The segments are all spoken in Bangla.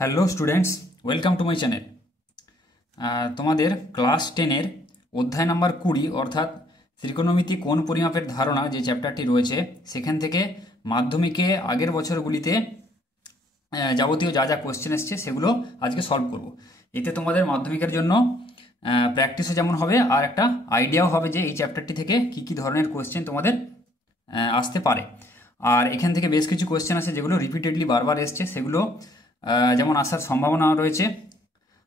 Hello students, welcome to my channel. তোমাদের ক্লাস 10-এর অধ্যায় নাম্বার 20 অর্থাৎ ত্রিকোণমিতি কোণ পরিমাপের ধারণা যে চ্যাপ্টারটি রয়েছে, সেখান থেকে মাধ্যমিকে আগের বছরগুলিতে যাবতীয় যা যা কোয়েশ্চেন এসছে সেগুলো আজকে সলভ করব। এতে তোমাদের মাধ্যমিকের জন্য প্র্যাকটিসও যেমন হবে আর একটা আইডিয়াও হবে যে এই চ্যাপ্টারটি থেকে কি কি ধরনের কোয়েশ্চেন তোমাদের আসতে পারে। আর এখান থেকে বেশ কিছু কোয়েশ্চেন আছে যেগুলো রিপিটেডলি বারবার এসছে, সেগুলো যেমন আসার সম্ভাবনা রয়েছে,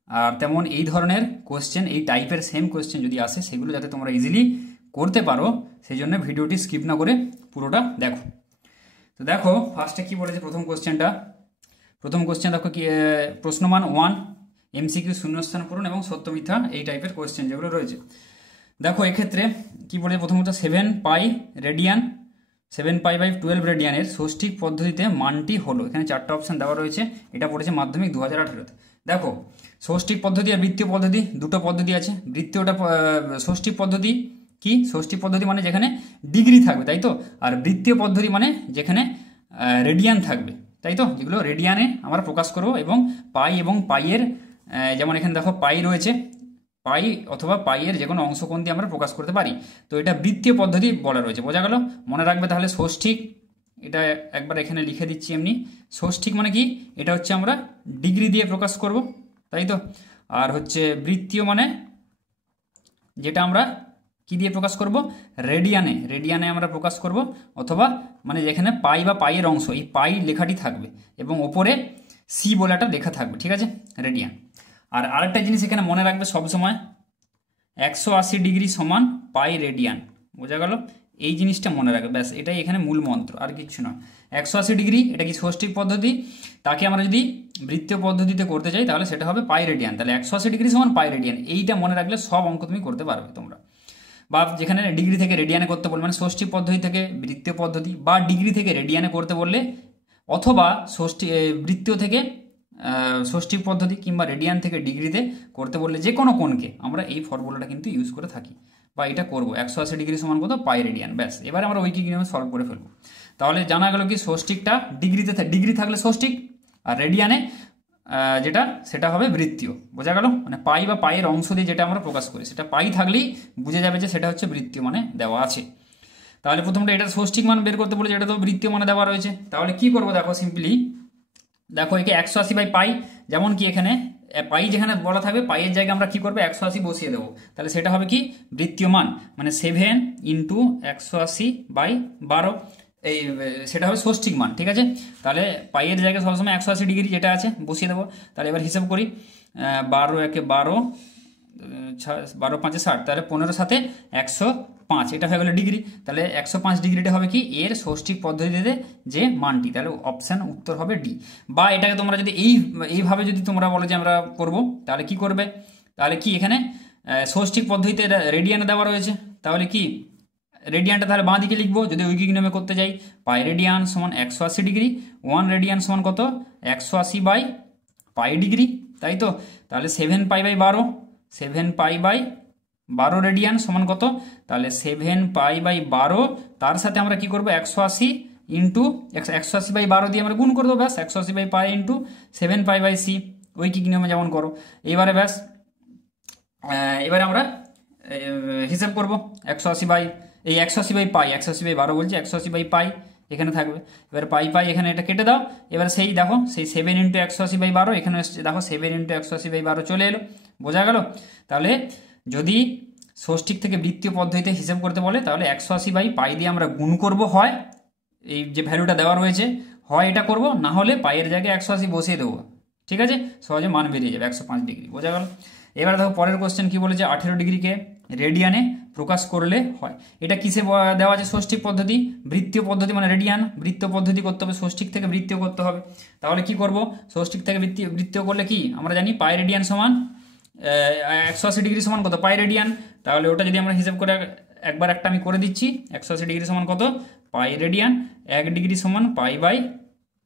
আর তেমন এই ধরনের কোয়েশ্চেন, এই টাইপের সেম কোয়েশ্চেন যদি আসে সেগুলো যাতে তোমরা ইজিলি করতে পারো, সেই জন্য ভিডিওটি স্কিপ না করে পুরোটা দেখো। তো দেখো ফার্স্টে কি বলেছে প্রথম কোয়েশ্চেন দেখো কি, প্রশ্নমান 1 এমসিকিউ শূন্যস্থান পূরণ এবং সত্য মিথ্যা এই টাইপের কোয়েশ্চেন যেগুলো রয়েছে। দেখো এক্ষেত্রে কি বলে, প্রথমত 7 পাই রেডিয়ান 7 পাই বাই 12 রেডিয়ানের ষষ্ঠিক পদ্ধতিতে মানটি হলো। এখানে চারটা অপশান দেওয়া রয়েছে, এটা পড়েছে মাধ্যমিক 2018-তে। দেখো ষষ্ঠিক পদ্ধতি আর বৃত্তীয় পদ্ধতি দুটো পদ্ধতি আছে। বৃত্তীয়টা ষষ্ঠিক পদ্ধতি কি, ষষ্ঠিক পদ্ধতি মানে যেখানে ডিগ্রি থাকবে, তাই তো। আর বৃত্তীয় পদ্ধতি মানে যেখানে রেডিয়ান থাকবে, তাই তো, যেগুলো রেডিয়ানে আমরা প্রকাশ করব। এবং পাই এবং পাইয়ের, যেমন এখানে দেখো পাই রয়েছে, পাই অথবা পাইয়ের যে কোনো অংশকোণ দিয়ে আমরা প্রকাশ করতে পারি। তো এটা বৃত্তীয় পদ্ধতি বলা রয়েছে, বোঝা গেল। মনে রাখবে তাহলে ষষ্ঠিক, এটা একবার এখানে লিখে দিচ্ছি এমনি। ষষ্ঠিক মানে কি, এটা হচ্ছে আমরা ডিগ্রি দিয়ে প্রকাশ করব, তাই তো। আর হচ্ছে বৃত্তীয় মানে যেটা আমরা কি দিয়ে প্রকাশ করব, রেডিয়ানে আমরা প্রকাশ করব, অথবা মানে যেখানে পাই বা পাইয়ের অংশ, এই পাই লেখাটি থাকবে এবং ওপরে সি বলে একটা লেখা থাকবে, ঠিক আছে, রেডিয়ান। আর আরেকটা জিনিস এখানে মনে রাখবে সবসময়, 180 ডিগ্রি সমান পাই রেডিয়ান, বোঝা গেল। এই জিনিসটা মনে রাখবে, ব্যাস, এটাই এখানে মূল মন্ত্র, আর কিছু নয়। 180 ডিগ্রি এটা কি ষষ্ঠিক পদ্ধতি, তাকে আমরা যদি বৃত্তীয় পদ্ধতিতে করতে চাই তাহলে সেটা হবে পাই রেডিয়ান। তাহলে 180 ডিগ্রি সমান পাই রেডিয়ান, এইটা মনে রাখলে সব অঙ্ক তুমি করতে পারবে তোমরা। বা যেখানে ডিগ্রি থেকে রেডিয়ানে করতে বলবে, মানে ষষ্ঠী পদ্ধতি থেকে বৃত্তীয় পদ্ধতি, বা ডিগ্রি থেকে রেডিয়ানে করতে বললে, অথবা বৃত্তীয় থেকে ষষ্ঠিক পদ্ধতি কিংবা রেডিয়ান থেকে ডিগ্রিতে করতে বললে, যে কোনো কোণকে আমরা এই ফর্মুলাটা কিন্তু ইউজ করে থাকি, বা এটা করবো। 180 ডিগ্রি সমান কত, পাই রেডিয়ান, ব্যাস। এবারে আমরা ঐকিক নিয়মে সলভ করে ফেলবো। তাহলে জানা গেল কি, ষষ্ঠিকটা ডিগ্রি থাকলে ষষ্ঠিক, আর রেডিয়ানে যেটা সেটা হবে বৃত্তীয়, বোঝা গেল। মানে পাই বা পাইয়ের অংশ দিয়ে যেটা আমরা প্রকাশ করি, সেটা পাই থাকলেই বুঝে যাবে যে সেটা হচ্ছে বৃত্তীয় মানে দেওয়া আছে। তাহলে প্রথমটা এটা ষষ্ঠিক মান বের করতে বলেছে, এটা তো বৃত্তীয় মানে দেওয়া রয়েছে। তাহলে কি করবো দেখো, সিম্পলি দেখো একে 180 বাই পাই, যেমন কি এখানে পাই যেখানে বলা থাকবে, পাইয়ের জায়গায় আমরা কি করবো 180 বসিয়ে দেবো। তাহলে সেটা হবে কি বৃত্তীয় মান, মানে 7 ইন্টু 180 বাই 12, এই সেটা হবে ষষ্ঠিক মান, ঠিক আছে। তাহলে পাইয়ের জায়গায় সবসময় 180 ডিগ্রি যেটা আছে বসিয়ে দেবো। তাহলে এবার হিসাব করি, 12 একে 12, 12 5 60, তাহলে 15 সাথে 105, এটা হয়ে গেল ডিগ্রি। তাহলে 105 ডিগ্রিটা হবে কি এর ষষ্ঠিক পদ্ধতিতে যে মানটি, তাহলে অপশান উত্তর হবে ডি। বা এটাকে তোমরা যদি এইভাবে যদি তোমরা বলো যে আমরা করব, তাহলে কি করবে, তাহলে কি এখানে ষষ্ঠিক পদ্ধতিতে রেডিয়ানে দেওয়া রয়েছে, তাহলে কি রেডিয়ানটা তাহলে বাঁ দিকে লিখবো। যদি ঐকিক নিয়মে করতে যাই, পাই রেডিয়ান সমান 180 ডিগ্রি, 1 রেডিয়ান সমান কত, 180 বাই পাই ডিগ্রি, তাই তো। তাহলে 7 pi by 12, 7 pi by 12 radian সমান কত, তাহলে 7 পাই বাই 12, তার সাথে আমরা কি করবো 180 ইন্টু 180 বাই 12 দিয়ে আমরা গুণ করে দেবো, ব্যাস। 180 by pi into 7 pi by C, ঐকিক নিয়মে যেমন করো। এবারে ব্যাস, এবারে আমরা হিসাব করবো 180 বাই 180 বাই 12 বলছি, 180 বাই পাই এখানে থাকবে। এবার পাই এখানে এটা কেটে দাও। এবার সেই দেখো, সেই 7 ইন্টু 180 বাই 12 এখানে এসছে, দেখো 7 ইন্টু 180 বাই 12 চলে এলো, বোঝা গেল। তাহলে যদি ষষ্ঠিক থেকে বৃত্তীয় পদ্ধতিতে হিসাব করতে বলে, তাহলে 180 বাই পাই দিয়ে আমরা গুণ করব, হয় এই যে ভ্যালুটা দেওয়া রয়েছে, হয় এটা করব, না হলে পাইয়ের জায়গায় 180 বসিয়ে দেবো, ঠিক আছে, সহজে মান বেরিয়ে যাবে 105 ডিগ্রি, বোঝা গেল। এবার দেখো পরের কোশ্চেন কি বলেছে, 18 ডিগ্রিকে রেডিয়ানে প্রকাশ করলে হয়। এটা কিসে দেওয়া আছে, ষষ্ঠিক পদ্ধতি, বৃত্তীয় পদ্ধতি মানে রেডিয়ান, বৃত্তীয় পদ্ধতি করতে হবে, ষষ্ঠিক থেকে বৃত্তীয় করতে হবে। তাহলে কি করব, ষষ্ঠিক থেকে বৃত্তীয় করলে কি আমরা জানি পাই রেডিয়ান সমান 180 ডিগ্রি সমান কত, পাই রেডিয়ান। তাহলে ওটা যদি আমরা হিসাব করে একবার একটা আমি করে দিচ্ছি, 180 ডিগ্রি সমান কত, পাই রেডিয়ান, 1 ডিগ্রি সমান পাই বাই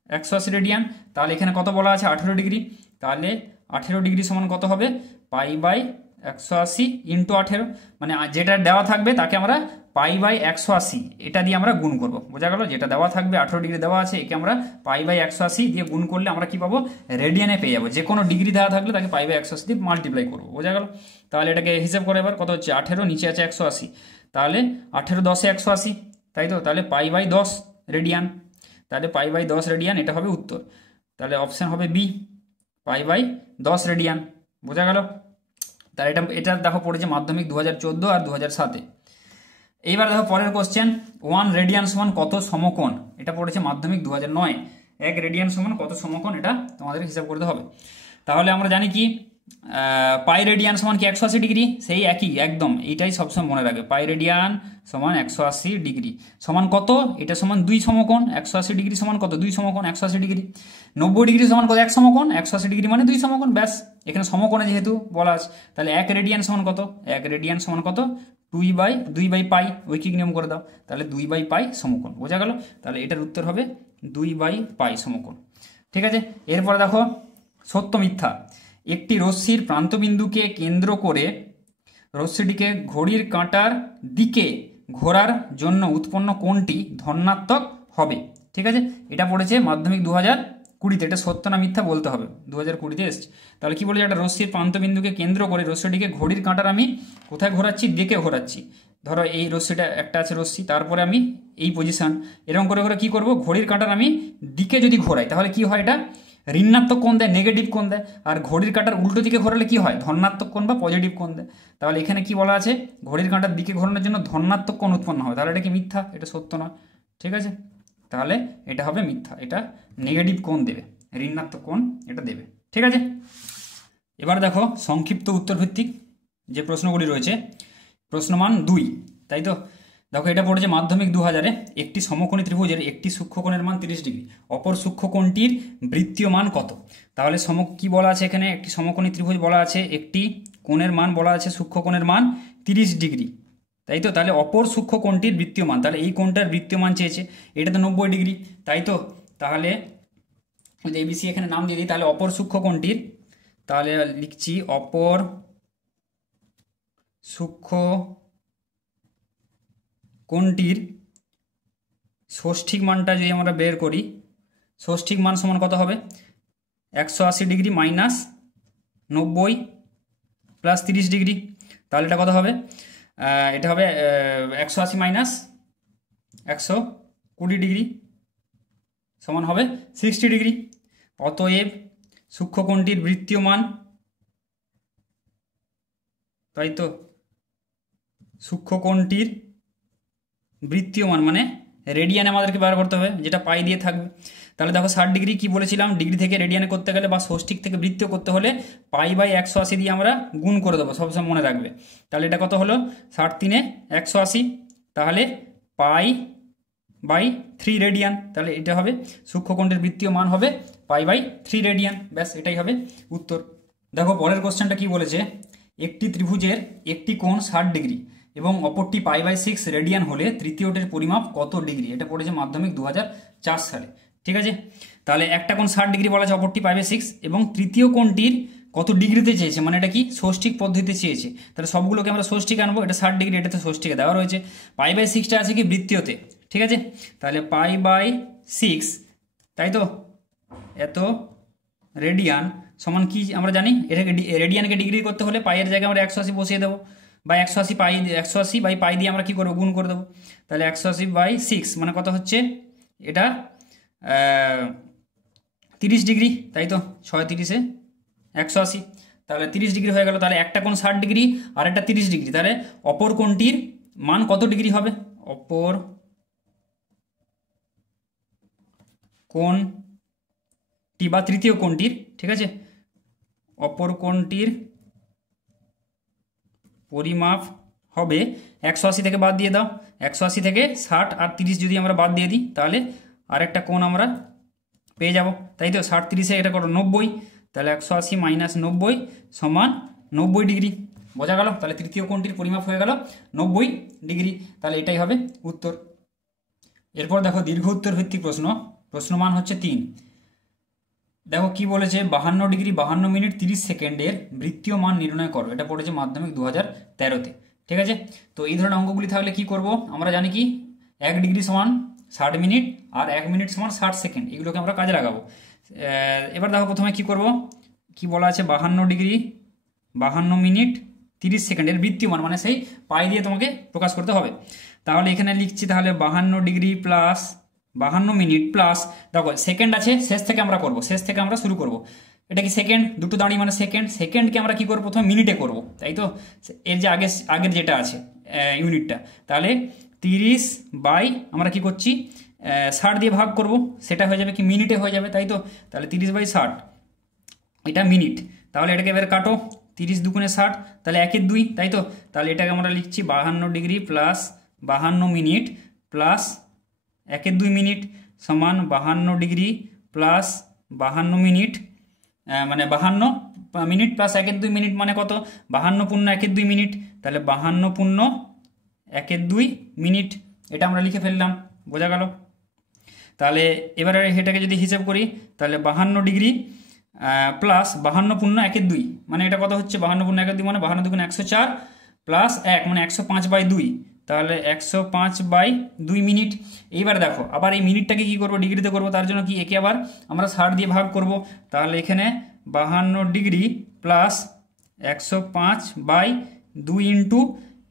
180 রেডিয়ান। তাহলে এখানে কত বলা আছে 18 ডিগ্রি, তাহলে 18 ডিগ্রি সমান কত হবে, পাই বাই 180 ইন্টু 18, মানে যেটা দেওয়া থাকবে তাকে আমরা পাই বাই 180 এটা দিয়ে আমরা গুণ করব। বোঝা গেল? যেটা দেওয়া থাকবে 18 ডিগ্রি দেওয়া আছে, একে আমরা পাই বাই 180 দিয়ে গুণ করলে আমরা কি পাবো? রেডিয়ানে পেয়ে যাবো। যে কোনো ডিগ্রি দেওয়া থাকলে তাকে পাই বাই 180 দিয়ে মাল্টিপ্লাই করবো। বোঝা গেল? তাহলে এটাকে হিসাব করে এবার কত হচ্ছে? 18, নিচে আছে 180, তাহলে 18 10 180, তাই তো? তাহলে পাই বাই 10 রেডিয়ান, তাহলে পাই বাই 10 রেডিয়ান এটা হবে উত্তর। তাহলে অপশান হবে বি, পাই বাই 10 রেডিয়ান। বোঝা গেল? তাহলে এটা দেখো পড়েছে মাধ্যমিক 2014 আর 2007-এ। এইবার দেখো পরের কোশ্চেন, 1 রেডিয়ান সমান কত সমকোণ? এটা পড়েছে মাধ্যমিক 2009। 1 রেডিয়ান সমান কত সমকোণ, এটা তোমাদের হিসাব করতে হবে। তাহলে আমরা জানি কি পাই রেডিয়ান সমান কি 180 ডিগ্রি, সেই একই একদম, এইটাই সবসময় মনে রাখবে। পাই রেডিয়ান সমান 180 ডিগ্রি সমান কত? এটা সমান 2 সমকোণ। 180 ডিগ্রি সমান কত? 2 সমকোণ 180 ডিগ্রি। 90 ডিগ্রি সমান কত? 1 সমকোণ। 180 ডিগ্রি মানে 2 সমকোণ, ব্যাস। এখানে সমকোণে যেহেতু বলা আছে, তাহলে 1 রেডিয়ান সমান কত? 1 রেডিয়ান সমান কত? 2 বাই পাই, ঐকিক নিয়ম করে দাও। তাহলে 2 বাই পাই সমকোণ। বোঝা গেল? তাহলে এটার উত্তর হবে 2 বাই পাই সমকোণ। ঠিক আছে, এরপরে দেখো সত্য মিথ্যা। একটি রশ্মির প্রান্তবিন্দুকে কেন্দ্র করে রশ্মিটিকে ঘড়ির কাঁটার দিকে ঘোরার জন্য উৎপন্ন কোণটি ধনাত্মক হবে। ঠিক আছে, এটা পড়েছে মাধ্যমিক 2020-তে। এটা সত্য না মিথ্যা বলতে হবে, 2020-তে এসছে। তাহলে কি বলেছে? একটা রশ্মির প্রান্তবিন্দুকে কেন্দ্র করে রশ্মিটিকে ঘড়ির কাঁটার আমি কোথায় ঘোরাচ্ছি? দিকে ঘোরাচ্ছি। ধরো এই রশ্মিটা একটা আছে রশ্মি, তারপরে আমি এই পজিশন, এরকম করে করে কি করব? ঘড়ির কাঁটার আমি দিকে যদি ঘোরাই তাহলে কি হয়? এটা ঋণাত্মক কোণ দেয়, নেগেটিভ কোণ দেয়। আর ঘড়ির কাঁটার উল্টো দিকে ঘোরালে কি হয়? ধনাত্মক কোণ বা পজিটিভ কোণ দেয়। তাহলে এখানে কি বলা আছে? ঘড়ির কাঁটার দিকে ঘোরানোর জন্য ধনাত্মক কোণ উৎপন্ন হয়। তাহলে এটা কি মিথ্যা? এটা সত্য না। ঠিক আছে, তাহলে এটা হবে মিথ্যা। এটা নেগেটিভ কোণ দেবে, ঋণাত্মক কোণ এটা দেবে। ঠিক আছে, এবার দেখো সংক্ষিপ্ত উত্তর ভিত্তিক যে প্রশ্নগুলি রয়েছে। প্রশ্নমান 2, তাই তো? দেখো এটা পড়েছে মাধ্যমিক 2000-এ। একটি সমকোণী ত্রিভুজের একটি সূক্ষ্মকোণের মান 30 ডিগ্রি, অপর সূক্ষ্মকোণটির বৃত্তীয় মান কত? তাহলে কি বলা আছে এখানে? একটি সমকোণী ত্রিভুজ বলা আছে, একটি কোণের মান বলা আছে, সূক্ষ্মকোণের মান 30 ডিগ্রি, তাই তো? তাহলে অপর সূক্ষ্মকোণটির বৃত্তীয় মান, তাহলে এই কোণটার বৃত্তীয় মান চেয়েছে, এটা তো 90 ডিগ্রি, তাই তো? তাহলে এবিসি এখানে নাম দিয়ে দিই। তাহলে অপর সূক্ষ্মকোণটির, তাহলে লিখছি অপর সূক্ষ্মকোণটির ষষ্ঠিক মানটা যদি আমরা বের করি, ষষ্ঠিক মান সমান কত হবে? 180 ডিগ্রি মাইনাস 90 প্লাস 30 ডিগ্রি। তাহলে এটা কত হবে? এটা হবে 180 মাইনাস 120 ডিগ্রি সমান হবে 60 ডিগ্রি। অতএব সূক্ষ্মকোণটির বৃত্তীয় মান, তাই তো? সূক্ষ্মকোণটির বৃত্তীয় মান মানে রেডিয়ানে আমাদেরকে বার করতে হবে, যেটা পাই দিয়ে থাকবে। তাহলে দেখো 60 ডিগ্রি কি বলেছিলাম? ডিগ্রি থেকে রেডিয়ানে করতে গেলে বা ষষ্ঠিক থেকে বৃত্তীয় করতে হলে পাই বাই 180 দিয়ে আমরা গুণ করে দেবো, সবসময় মনে রাখবে। তাহলে এটা কত হলো? 60 × 180, তাহলে পাই বাই 3 রেডিয়ান। তাহলে এটা হবে সূক্ষ্মকোণের বৃত্তীয় মান হবে পাই বাই 3 রেডিয়ান, ব্যাস এটাই হবে উত্তর। দেখো পরের কোশ্চেনটা কি বলেছে? একটি ত্রিভুজের একটি কোণ 60 ডিগ্রি এবং অপরটি পাই বাই 6 রেডিয়ান হলে তৃতীয়টির পরিমাপ কত ডিগ্রি? এটা পড়েছে মাধ্যমিক 2004 সালে। ঠিক আছে, তাহলে একটা কোণ 60 ডিগ্রি বলা আছে, অপরটি পাই বাই 6, এবং তৃতীয় কোণটির কত ডিগ্রিতে চেয়েছে, মানে এটা কি ষষ্ঠিক পদ্ধতিতে চেয়েছে। তাহলে সবগুলোকে আমরা ষষ্ঠিক আনবো। এটা 60 ডিগ্রি, এটাতে ষষ্ঠিকে দেওয়া রয়েছে। পাই বাই 6টা আছে কি বৃত্তীয়তে। ঠিক আছে, তাহলে পাই বাই 6, তাই তো, এত রেডিয়ান সমান কি আমরা জানি? এটাকে রেডিয়ানকে ডিগ্রি করতে হলে পাইয়ের জায়গায় আমরা 180 বসিয়ে দেবো, বা 180 বাই পাই দিয়ে আমরা কি করবো? গুণ করে দেবো। তাহলে 180 বাই 6 মানে কত হচ্ছে? এটা 30 ডিগ্রি, তাই তো? 6 30 180, তাহলে 30 ডিগ্রি হয়ে গেল। তাহলে একটা কোণ 60 ডিগ্রি আর একটা 30 ডিগ্রি, তাহলে অপর কোণটির মান কত ডিগ্রি হবে? অপর কোণটি বা তৃতীয় কোণটির, ঠিক আছে, অপর কোণটির পরিমাপ হবে 180 থেকে বাদ দিয়ে দাও। 180 থেকে 60 আর 30 যদি আমরা বাদ দিয়ে দিই তাহলে আরেকটা কোণ আমরা পেয়ে যাব, তাই তো? 60 30-এ এটা করো 90, তাহলে 180 মাইনাস 90 সমান 90 ডিগ্রি। বোঝা গেল? তাহলে তৃতীয় কোণটির পরিমাপ হয়ে গেল 90 ডিগ্রি। তাহলে এটাই হবে উত্তর। এরপর দেখো দীর্ঘ উত্তর ভিত্তিক প্রশ্ন। প্রশ্নমান হচ্ছে 3। দেখো কি বলেছে, 52 ডিগ্রি 52 মিনিট 30 সেকেন্ডের বৃত্তীয় মান নির্ণয় করো। এটা পড়েছে মাধ্যমিক 2013-তে। ঠিক আছে, তো এই ধরনের অঙ্কগুলি থাকলে কি করব, আমরা জানি কি 1 ডিগ্রি সমান 60 মিনিট আর 1 মিনিট সমান 60 সেকেন্ড, এগুলোকে আমরা কাজে লাগাবো। এবার দেখো প্রথমে কি করব, কি বলা আছে 52 ডিগ্রি 52 মিনিট 30 সেকেন্ডের বৃত্তীয় মান, মানে সেই পাই দিয়ে তোমাকে প্রকাশ করতে হবে। তাহলে এখানে লিখছি, তাহলে 52 ডিগ্রি প্লাস 52 মিনিট প্লাস, দেখো সেকেন্ড আছে, শেষ থেকে আমরা করব, শেষ থেকে আমরা শুরু করব। এটা কি সেকেন্ড, দুটো দাঁড়িয়ে মানে সেকেন্ড, সেকেন্ডকে আমরা কি করব প্রথমে মিনিটে করব, তাই তো। এর যে আগের যেটা আছে ইউনিটটা, তাহলে 30 বাই আমরা কি করছি 60 দিয়ে ভাগ করব, সেটা হয়ে যাবে কি মিনিটে হয়ে যাবে, তাই তো। তাহলে 30/60 এটা মিনিট। তাহলে এটাকে এবার কাটো, 30 দুগুণে 60, তাহলে 1-2, তাই তো। তাহলে এটাকে আমরা লিখছি 52 degree plus 52 minute plus 1-2 minute সমান 52 ডিগ্রি প্লাস 52 মিনিট, মানে 52 মিনিট প্লাস 1-2 মিনিট মানে কত, 52 × 1-2 মিনিট, তাহলে 52 × 1-2 মিনিট, এটা আমরা লিখে ফেললাম, বোঝা গেল। তাহলে এবারে এটাকে যদি হিসাব করি, তাহলে 52 ডিগ্রি প্লাস 52 × 1-2, মানে এটা কত হচ্ছে 52 × 1-2 মানে 52 × 104 প্লাস 1 মানে 105/2, তাহলে 105/2 মিনিট। এইবার দেখো আবার এই মিনিটটাকে কি করব, ডিগ্রিতে করব, তার জন্য কি একে আবার আমরা 60 দিয়ে ভাগ করব। তাহলে এখানে 52 ডিগ্রি প্লাস 105/2 ইন্টু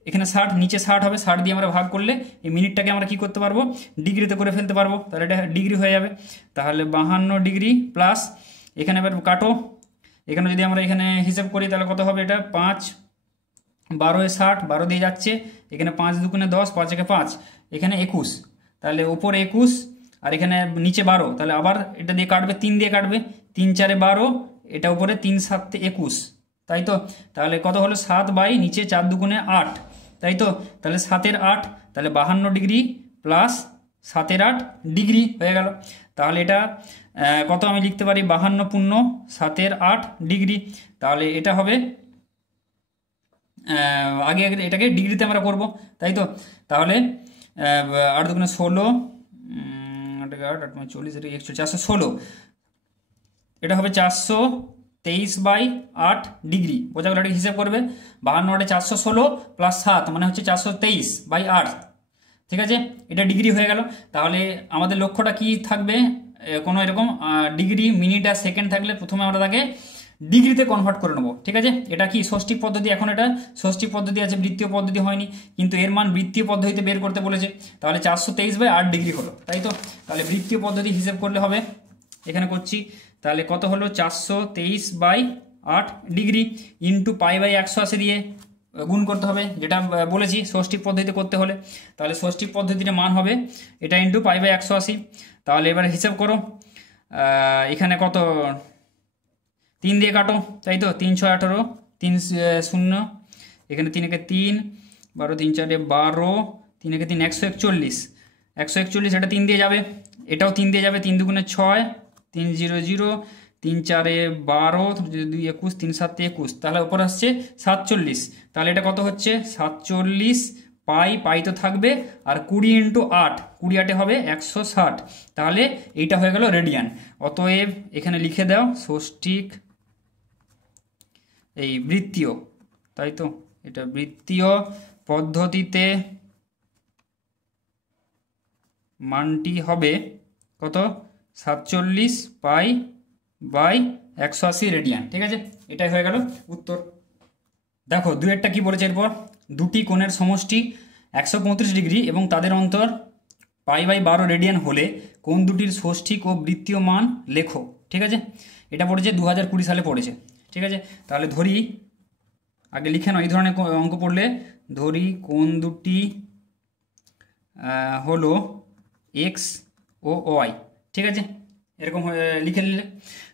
এখানে 60, নিচে 60 হবে, 60 দিয়ে আমরা ভাগ করলে এই মিনিটটাকে আমরা কি করতে পারবো, ডিগ্রিতে করে ফেলতে পারবো, তাহলে এটা ডিগ্রি হয়ে যাবে। তাহলে 52 ডিগ্রি প্লাস, এখানে এবার কাটো, এখানে যদি আমরা এখানে হিসাব করি তাহলে কত হবে, এটা 5 12 60, 12 দিয়ে যাচ্ছে, এখানে 5 দুগুণে 10, 5 একে 5, এখানে 21, তাহলে উপরে 21 আর এখানে নিচে 12, তাহলে আবার এটা দিয়ে কাটবে, 3 দিয়ে কাটবে, 3 4 12, এটা উপরে 3 7 21, তাই তো। তাহলে কত হলো 7 বাই নিচে 4 দুগুণে 8, তাই তো। তাহলে 7-এর 8, তাহলে 52 ডিগ্রি প্লাস 7-এর 8 ডিগ্রি হয়ে গেল। তাহলে এটা কত আমি লিখতে পারি, 52 পূর্ণ 7-এর 8 ডিগ্রি। তাহলে এটা হবে আগে এটাকে ডিগ্রিতে আমরা করব, তাই তো। তাহলে 8 দুগুণে 16, 40, এটা 416, এটা হবে 423/8 ডিগ্রি, বোঝা গেল। এটা হিসাব করবে 52 416 প্লাস 7 মানে হচ্ছে 423/8, ঠিক আছে, এটা ডিগ্রি হয়ে গেল। তাহলে আমাদের লক্ষ্যটা কি থাকবে, কোনো এরকম ডিগ্রি মিনিট আর সেকেন্ড থাকলে প্রথমে আমরা তাকে ডিগ্রিতে কনভার্ট করে নেবো, ঠিক আছে। এটা কি ষষ্ঠী পদ্ধতি, এখন এটা ষষ্ঠী পদ্ধতি আছে, বৃত্তীয় পদ্ধতি হয়নি, কিন্তু এর মান বৃত্তীয় পদ্ধতিতে বের করতে বলেছে। তাহলে 423/8 ডিগ্রি হলো, তাই তো। তাহলে বৃত্তীয় পদ্ধতি হিসেব করলে হবে, এখানে করছি, তাহলে কত হলো 423/8 ডিগ্রি ইন্টু π/180 দিয়ে গুণ করতে হবে, যেটা বলেছি ষষ্ঠী পদ্ধতিতে করতে হলে। তাহলে ষষ্ঠী পদ্ধতির মান হবে এটা ইন্টু π/180। তাহলে এবার হিসাব করো, এখানে কত 3 দিয়ে কাটো, তাই তো। 3 6 18, 3 0, এখানে 3 একে 3, 12 3 4 12, 3 একে 3 141, 141 এটা 3 দিয়ে যাবে, এটাও 3 দিয়ে যাবে, 3 দুগুণে 6, 3 0 0, 3 4 12, 2 21, 3 7 21, তাহলে উপর আসছে 47। তাহলে এটা কত হচ্ছে 47 পাই তো থাকবে, আর 20 × 8, 20 8 হবে 160, তাহলে এইটা হয়ে গেল রেডিয়ান। অতএব এখানে লিখে দাও ষষ্ঠিক এই বৃত্তীয়, তাই তো, এটা বৃত্তীয় পদ্ধতিতে মানটি হবে কত 47 π/180 রেডিয়ান, ঠিক আছে। এটাই হয়ে গেল উত্তর। দেখো দুয়েরটা কি বলেছে, এরপর দুটি কোণের সমষ্টি 135 ডিগ্রি এবং তাদের অন্তর π/12 রেডিয়ান হলে কোণ দুটির ষষ্ঠিক ও বৃত্তীয় মান লেখো, ঠিক আছে। এটা পড়েছে 2020 সালে পড়েছে, ঠিক আছে। তাহলে ধরি, আগে লিখে নাও, এই ধরনের অঙ্ক পড়লে ধরি কোণ দুটি হলো এক্স ও ওয়াই, ঠিক আছে, এরকম লিখে নিলে।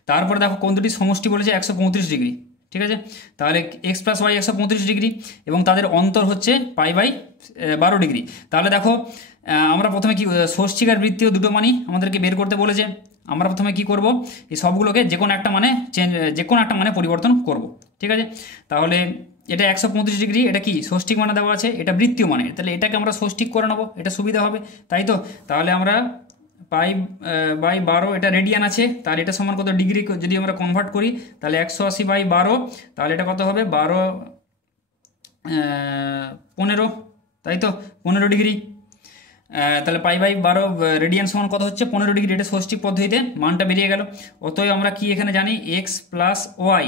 তারপরে দেখো কোণ দুটির সমষ্টি বলেছে 135 ডিগ্রি, ঠিক আছে। তাহলে এক্স প্লাস ওয়াই 135 ডিগ্রি এবং তাদের অন্তর হচ্ছে π/12 ডিগ্রি। তাহলে দেখো আমরা প্রথমে কি ষষ্ঠিক আর বৃত্তীয় দুটো মানই আমাদেরকে বের করতে বলেছে। আমরা প্রথমে কি করব, এই সবগুলোকে যে কোনো একটা মানে পরিবর্তন করব, ঠিক আছে। তাহলে এটা 135 ডিগ্রি, এটা কি ষষ্ঠিক মানে দেওয়া আছে, এটা বৃত্তীয় মানে, তাহলে এটাকে আমরা ষষ্ঠিক করে নেবো, এটা সুবিধা হবে, তাই তো। তাহলে আমরা পাই/12 এটা রেডিয়ান আছে, তাহলে এটা সমান কত ডিগ্রি যদি আমরা কনভার্ট করি, তাহলে 180/12, তাহলে এটা কত হবে 15, তাই তো 15 ডিগ্রি। তাহলে পাই/12 রেডিয়ান সমান কত হচ্ছে 15 ডিগ্রি, এটা ষষ্ঠিক পদ্ধতিতে মানটা বেরিয়ে গেল। অতএব আমরা কি এখানে জানি এক্স প্লাস ওয়াই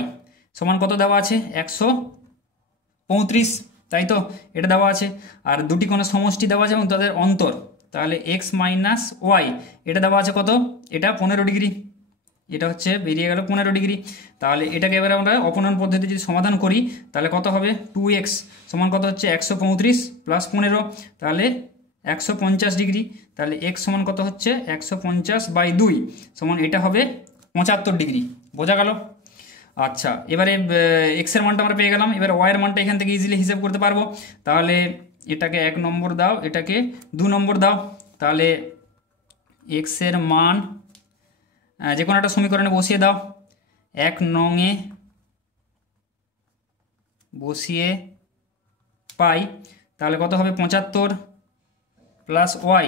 সমান কত দেওয়া আছে 135, তাই তো এটা দেওয়া আছে। আর দুটি কোণের সমষ্টি দেওয়া আছে এবং তাদের অন্তর, তাহলে এক্স মাইনাস ওয়াই এটা দেওয়া আছে কত, এটা 15 ডিগ্রি, এটা হচ্ছে বেরিয়ে গেল 15 ডিগ্রি। তাহলে এটাকে এবার আমরা অপনয়ন পদ্ধতি যদি সমাধান করি তাহলে কত হবে 2x সমান কত হচ্ছে 135 প্লাস 15, তাহলে 150 ডিগ্রি। তাহলে x সমান কত হচ্ছে 150/2 সমান এটা হবে 75 ডিগ্রি, বোঝা গেল। আচ্ছা, এবারে x এর মানটা আমরা পেয়ে গেলাম, এবার y এর মানটা এখান থেকে ইজিলি হিসাব করতে পারবো। তাহলে এটাকে 1 নম্বর দাও, এটাকে 2 নম্বর দাও, তাহলে x এর মান যে কোনো একটা সমীকরণে বসিয়ে দাও, 1 নংয়ে বসিয়ে পাই, তাহলে কত হবে 75 প্লাস ওয়াই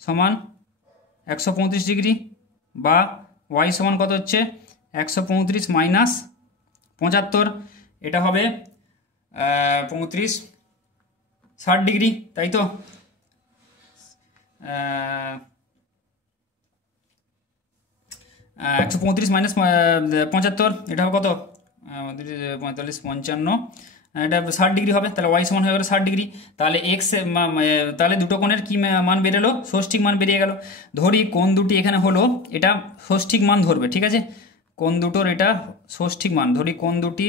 সমান 135 ডিগ্রি, বা ওয়াই সমান কত হচ্ছে 135 মাইনাস 75, এটা হবে 35 60 ডিগ্রি, তাই তো 135 মাইনাস 75 এটা হবে কত 45 55, এটা 60 ডিগ্রি হবে, তাহলে ওয়াই সমান হয়ে গেল 60 ডিগ্রি। তাহলে এক্স তাহলে দুটো কোণের কি মান বেরোলো ষষ্ঠিক মান বেরিয়ে গেল। ধরি কোণ দুটি এখানে হলো এটা ষষ্ঠিক মান ধরবে, ঠিক আছে, কোণ দুটোর এটা ষষ্ঠিক মান, ধরি কোণ দুটি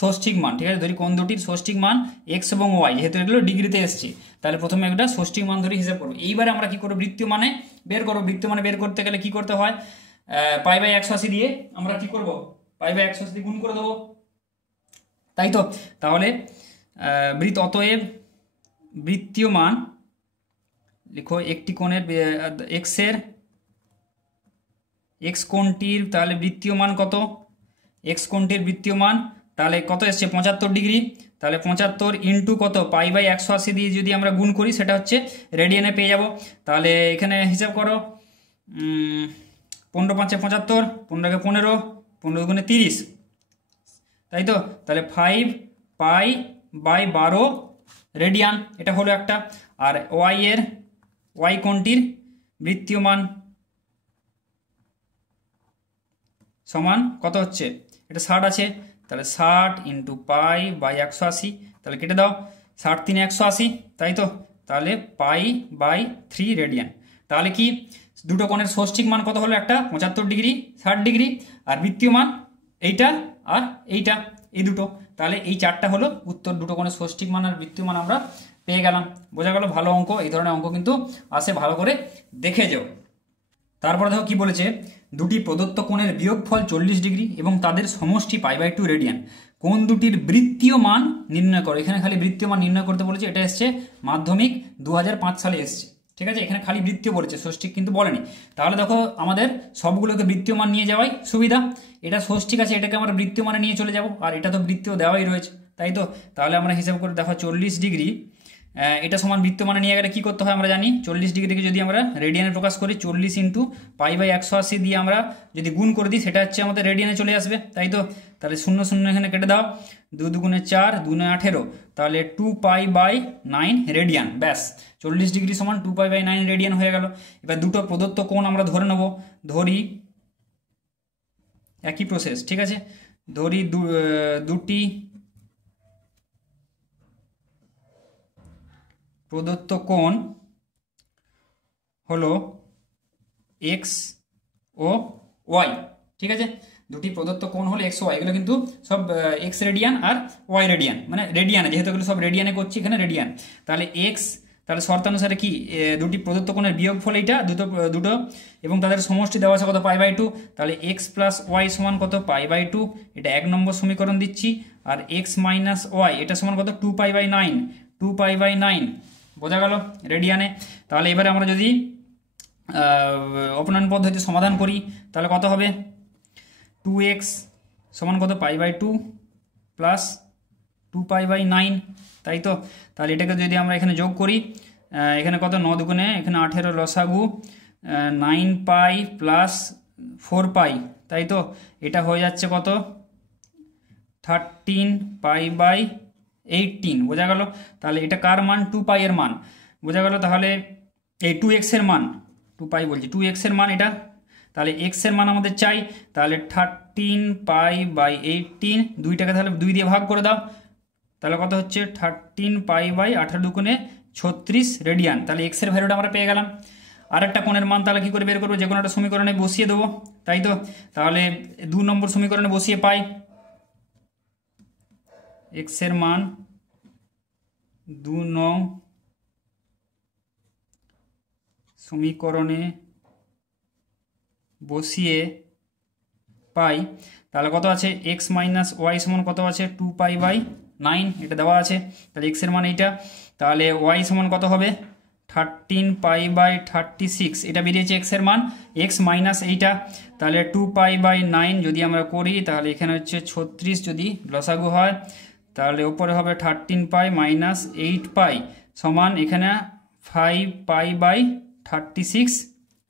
ষষ্ঠিক মান, ঠিক আছে, ধরি কোণ দুটির ষষ্ঠিক মান এক্স এবং ওয়াই, যেহেতু এগুলো ডিগ্রিতে এসছে তাহলে প্রথমে একটা ষষ্ঠিক মান ধরে হিসাব করবো। এইবারে আমরা কি করবো বৃত্তীয় মানে বের করবো, বৃত্তীয় মানে বের করতে গেলে কি করতে হয় পাই/180 দিয়ে আমরা কি করবো পাই/180 দিয়ে গুণ করে দেবো, তাই তো। তাহলে অতএব বৃত্তীয় মান লিখো একটি কোণের এক্স কোণটির তাহলে বৃত্তীয় মান কত, এক্স কোণটির বৃত্তীয় মান তাহলে কত এসছে 75 ডিগ্রি, তাহলে 75 ইন্টু কত পাই/180 দিয়ে যদি আমরা গুণ করি সেটা হচ্ছে রেডিয়ানে পেয়ে যাব। তাহলে এখানে হিসাব করো 15 × 5 = 75, 15 × 15, 15 × 30, তাই তো। তাহলে 5π/12 রেডিয়ান এটা হলো একটা। আর ওয়াই কোণটির বৃত্তীয় মান সমান কত হচ্ছে, এটা 60 আছে, তাহলে 60 × π/180, তাহলে কেটে দাও 60 × 3 = 180, তাই তো। তাহলে π/3 রেডিয়ান। তাহলে কি দুটো কোণের ষষ্ঠিক মান কত হলো, একটা 75 ডিগ্রি 60 ডিগ্রি, আর বৃত্তীয় মান এইটা আর এইটা, এই দুটো, তাহলে এই চারটা হলো উত্তর। দুটো কোণের ষষ্ঠিক মান আর বৃত্তীয় মান আমরা পেয়ে গেলাম, বোঝা গেল। ভালো অঙ্ক, এই ধরনের অঙ্ক কিন্তু আসে, ভালো করে দেখে যাও। তারপরে দেখো কি বলেছে, দুটি প্রদত্ত কোণের বিয়োগফল 40 ডিগ্রি এবং তাদের সমষ্টি π/2 রেডিয়ান, কোণ দুটির বৃত্তীয় মান নির্ণয় করো। এখানে খালি বৃত্তীয় মান নির্ণয় করতে বলেছে, এটা এসছে মাধ্যমিক 2005 সালে এসছে, ঠিক আছে। এখানে খালি বৃত্তীয় বলেছে, ষষ্ঠিক কিন্তু বলেনি। তাহলে দেখো আমাদের সবগুলোকে বৃত্তীয় মান নিয়ে যাওয়াই সুবিধা। এটা ষষ্ঠিক আছে, এটাকে আমরা বৃত্তীয় মানে নিয়ে চলে যাব, আর এটা তো বৃত্তীয় দেওয়াই রয়েছে, তাই তো। তাহলে আমরা হিসাব করে দেখো 40 ডিগ্রি এটা সমান বৃত্তীয় মানে নিয়ে গেলে কি করতে হয় আমরা জানি, 40 ডিগ্রিকে যদি আমরা রেডিয়ানে প্রকাশ করি 40 × π/180 দিয়ে আমরা যদি গুণ করে দিই সেটা হচ্ছে আমাদের রেডিয়ানে চলে আসবে, তাই তো। তাহলে 0 0 এখানে কেটে দাও, 2 × 2 = 4, 2 × 9 = 18, তাহলে 2π/9 রেডিয়ান, ব্যাস 40 ডিগ্রি সমান 2π/9 রেডিয়ান হয়ে গেল। এবার দুটো প্রদত্ত কোণ আমরা ধরে নেব, ধরি একই প্রসেস, ঠিক আছে। ধরি দুটি প্রদত্ত কোণ হলো এক্স ও ওয়াই, ঠিক আছে। দুটি প্রদত্ত কোণ হলো এক্স ও ওয়াই, এগুলো কিন্তু সব এক্স রেডিয়ান আর ওয়াই রেডিয়ান, মানে রেডিয়ানে, যেহেতু এগুলো সব রেডিয়ানে করছি এখানে রেডিয়ান। তাহলে এক্স, তাহলে শর্তানুসারে কি দুটি প্রদত্ত কোণের বিয়োগফল এইটা দুটো এবং তাদের সমষ্টি দেওয়া আছে কত π/2, তাহলে এক্স প্লাস ওয়াই সমান কত π/2, এটা 1 নম্বর সমীকরণ দিচ্ছি। আর এক্স মাইনাস ওয়াই এটা সমান কত 2π/9, বোঝা গেল রেডিয়ানে। তাহলে এবারে আমরা যদি অপনয়ন পদ্ধতি সমাধান করি তাহলে কত হবে 2x সমান কত π/2 প্লাস 2π/9, তাই তো। তাহলে এটাকে যদি আমরা এখানে যোগ করি এখানে কত 9 দুগুণে এখানে 18 লসাগু 9 পাই প্লাস 4 পাই, তাই তো এটা হয়ে যাচ্ছে কত 13 পাই বাই 18, বোঝা গেল। তাহলে এটা কার মান 2 পাই এর মান, বোঝা গেল। তাহলে এই 2x এর মান, 2 পাই বলছি 2x এর মান এটা, তাহলে x এর মান আমাদের চাই। তাহলে 13 পাই বাই 18, দুইটাকে তাহলে 2 দিয়ে ভাগ করে দাও, তাহলে কত হচ্ছে 13 পাই বাই 18 দুগুণে 36 রেডিয়ান। তাহলে x এর ভ্যালুটা আমরা পেয়ে গেলাম। আরেকটা কোণের মান তাহলে কি করে বের করবো, যে কোনো একটা সমীকরণে বসিয়ে দেবো, তাই তো। তাহলে 2 নম্বর সমীকরণে বসিয়ে পাই x এর মান 2 নং সমীকরণে বসিয়ে পাই, তাহলে কত আছে x মাইনাস ওয়াই সমান কত আছে 2 পাই বাই 9, এটা দেওয়া আছে। তাহলে x এর মান এইটা, তাহলে y সমান কত হবে 13 পাই বাই 36, এটা বেরিয়েছে x এর মান। x মাইনাস এইটা, তাহলে 2 পাই বাই 9 যদি আমরা করি, তাহলে এখানে হচ্ছে 36 যদি লসাগু হয়, তাহলে ওপরে হবে 13 পাই মাইনাস 8 পাই সমান এখানে 5 পাই বাই 36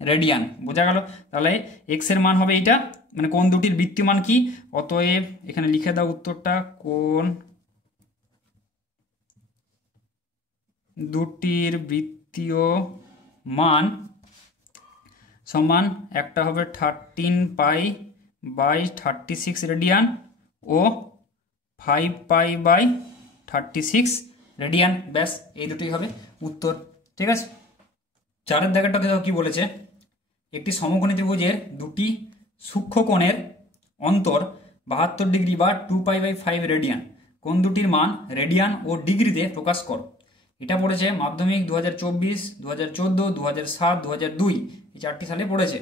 রেডিয়ান, বোঝা গেল। তাহলে x এর মান হবে এইটা, মানে কোন দুটির বৃত্তীয় মান কি, অতএব এখানে লিখে দাও উত্তরটা, কোন দুটির বৃত্তীয় মান সমান, একটা হবে 13 পাই বাই 36 রেডিয়ান ও 5 পাই বাই 36 রেডিয়ান, ব্যাস এই দুটোই হবে উত্তর, ঠিক আছে। চারের দাগেরটা দেখো কি বলেছে, একটি সমকোণী ত্রিভুজের দুটি সূক্ষ্মকোণের অন্তর 72 ডিগ্রি বা 2 পাই বাই 5 রেডিয়ান, কোন দুটির মান রেডিয়ান ও ডিগ্রিতে প্রকাশ করো। এটা পড়েছে মাধ্যমিক 2024, 2014, 2007, 2002, এই 4টি সালে পড়েছে।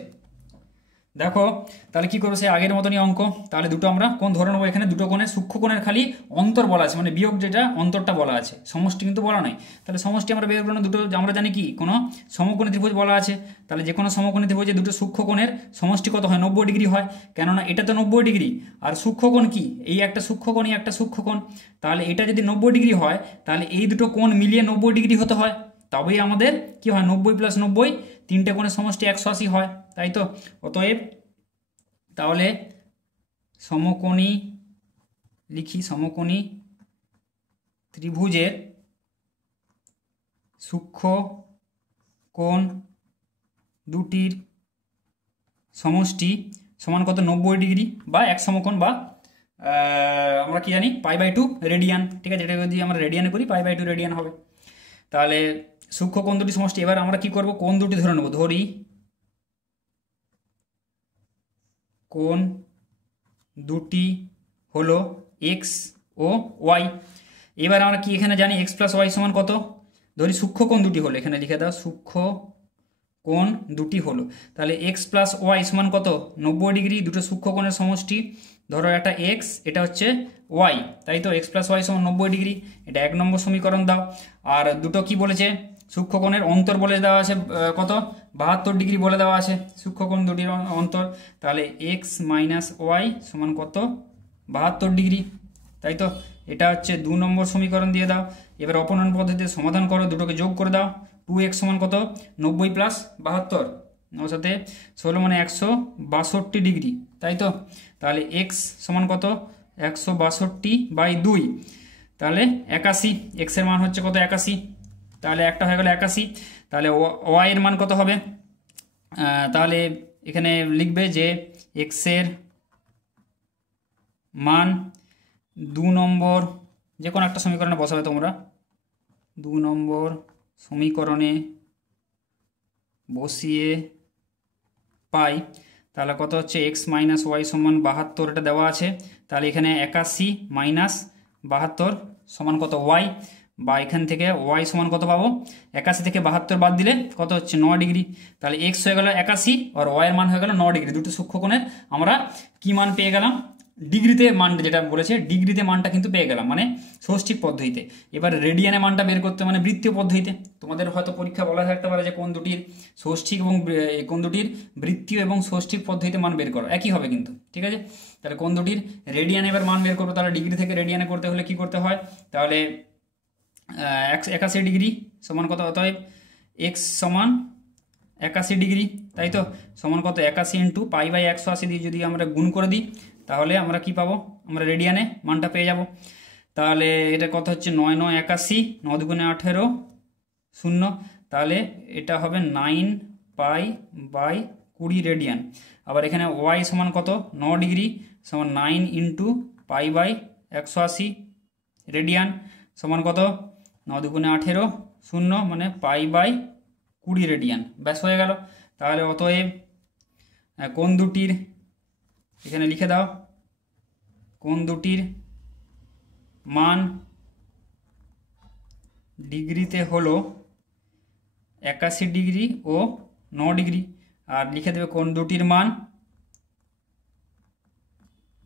দেখো তাহলে কি করবো, সেই আগের মতনই অঙ্ক। তাহলে দুটো আমরা কোণ ধরে নেবো, এখানে দুটো কোণের সূক্ষ্মকোণের খালি অন্তর বলা আছে, মানে বিয়োগ যেটা অন্তরটা বলা আছে, সমষ্টি কিন্তু বলা নাই। তাহলে সমষ্টি আমরা বের করবো, দুটো আমরা জানি কি কোনো সমকোণী ত্রিভুজ বলা আছে, তাহলে যে কোনো সমকোণী ত্রিভুজে দুটো সূক্ষ্মকোণের সমষ্টি কত হয় 90 ডিগ্রি হয়, কেননা এটা তো 90 ডিগ্রি, আর সূক্ষ্মকোণ কি এই একটা সূক্ষ্মকোণ, এই একটা সূক্ষ্মকোণ, তাহলে এটা যদি 90 ডিগ্রি হয়, তাহলে এই দুটো কোণ মিলিয়ে 90 ডিগ্রি হতে হয়, তবেই আমাদের কি হয় 90 প্লাস 90, তিনটে কোণের সমষ্টি 180 হয়, তাই তো। অতএব তাহলে সমকোণী লিখি, সমকোণী ত্রিভুজের সূক্ষ্মকোণ দুটির সমষ্টি সমান কত 90 ডিগ্রি বা এক সমকোণ, বা আমরা কি জানি পাই বাই 2 রেডিয়ান, ঠিক আছে। এটা যদি আমরা রেডিয়ানে করি পাই বাই 2 রেডিয়ান হবে। তাহলে সূক্ষ্মকোণ দুটি সমষ্টি, এবার আমরা কি করব, কোণ দুটি ধরে নেব, ধরি কোণ দুটি হলো এক্স ও ওয়াই। এবার আমরা কি এখানে জানি এক্স প্লাস ওয়াই সমান কত, ধরি সূক্ষ্মকোণ দুটি হলো, এখানে লিখে দাও সূক্ষ্মকোণ দুটি হলো, তাহলে এক্স প্লাস ওয়াই সমান কত 90 ডিগ্রি, দুটো সূক্ষ্মকোণের সমষ্টি, ধরো একটা এক্স এটা হচ্ছে ওয়াই, তাই তো এক্স প্লাস ওয়াই সমান 90 ডিগ্রি, এটা 1 নম্বর সমীকরণ দাও। আর দুটো কি বলেছে, সূক্ষ্মকোণের অন্তর বলে দেওয়া আছে কত 72 ডিগ্রি বলে দেওয়া আছে সূক্ষ্মকোণ দুটির অন্তর, তাহলে এক্স মাইনাস ওয়াই সমান কত 72 ডিগ্রি, তাই তো। এটা হচ্ছে 2 নম্বর সমীকরণ দিয়ে দাও। এবার অপনয়ন পদ্ধতিতে সমাধান করো, দুটোকে যোগ করে দাও, 2x সমান কত 90 প্লাস 72, ওর সাথে 16 মানে 162 ডিগ্রি, তাই তো। তাহলে x সমান কত 162 বাই 2, তাহলে 81, x এর মান হচ্ছে কত 81, তাহলে একটা হয়ে গেল 81। তাহলে y এর মান কত হবে, তাহলে এখানে লিখবে যে x এর মান 2 নম্বর যে কোনো একটা সমীকরণে বসাবে তোমরা, 2 নম্বর সমীকরণে বসিয়ে পাই, তাহলে কত হচ্ছে এক্স মাইনাস ওয়াই সমান 72, এটা দেওয়া আছে। তাহলে এখানে 81 মাইনাস 72 সমান কত ওয়াই, বা এখান থেকে ওয়াই সমান কত পাবো, 81 থেকে 72 বাদ দিলে কত হচ্ছে 9 ডিগ্রি, তাহলে এক্স হয়ে গেল 81 আর ওয়াই এর মান হয়ে গেল 9 ডিগ্রি। দুটো সূক্ষ্মকোণের আমরা কি মান পেয়ে গেলাম, ডিগ্রিতে মান যেটা বলেছে ডিগ্রিতে মানটা কিন্তু পেয়ে গেলাম, মানে ষষ্ঠিক পদ্ধতিতে। এবার রেডিয়ানে মানটা বের করতে মানে বৃত্তীয় পদ্ধতিতে। তোমাদের হয়তো পরীক্ষা বলা থাকতে পারে যে কোন দুটির ষষ্ঠিক এবং কোন দুটির বৃত্তীয় এবং ষষ্ঠিক পদ্ধতিতে মান বের করো, একই হবে কিন্তু, ঠিক আছে। তাহলে কোন দুটির রেডিয়ানে এবার মান বের করবো, তাহলে ডিগ্রি থেকে রেডিয়ানে করতে হলে কি করতে হয়, তাহলে 81 ডিগ্রি সমান কত, অতএব এক্স সমান 81 ডিগ্রি, তাই তো, সমান কত 81 ইন্টু পাই বাই 180 দিয়ে যদি আমরা গুণ করে দিই তাহলে আমরা কি পাবো, আমরা রেডিয়ানে মানটা পেয়ে যাব। তাহলে এটা কত হচ্ছে 9 9 81, 9 দুগুণে 18 শূন্য, তাহলে এটা হবে 9 পাই বাই 20 রেডিয়ান। আবার এখানে ওয়াই সমান কত 9 ডিগ্রি সমান 9 ইন্টু পাই বাই 180 রেডিয়ান সমান কত 9 দুগুণে 18 শূন্য, মানে পাই বাই 20 রেডিয়ান। ব্যাস হয়ে গেল। তাহলে অতএব কোণ দুটির, এখানে লিখে দাও, কোণ দুটির মান ডিগ্রিতে হলো 81 ডিগ্রি ও 9 ডিগ্রি, আর লিখে দেবে কোণ দুটির মান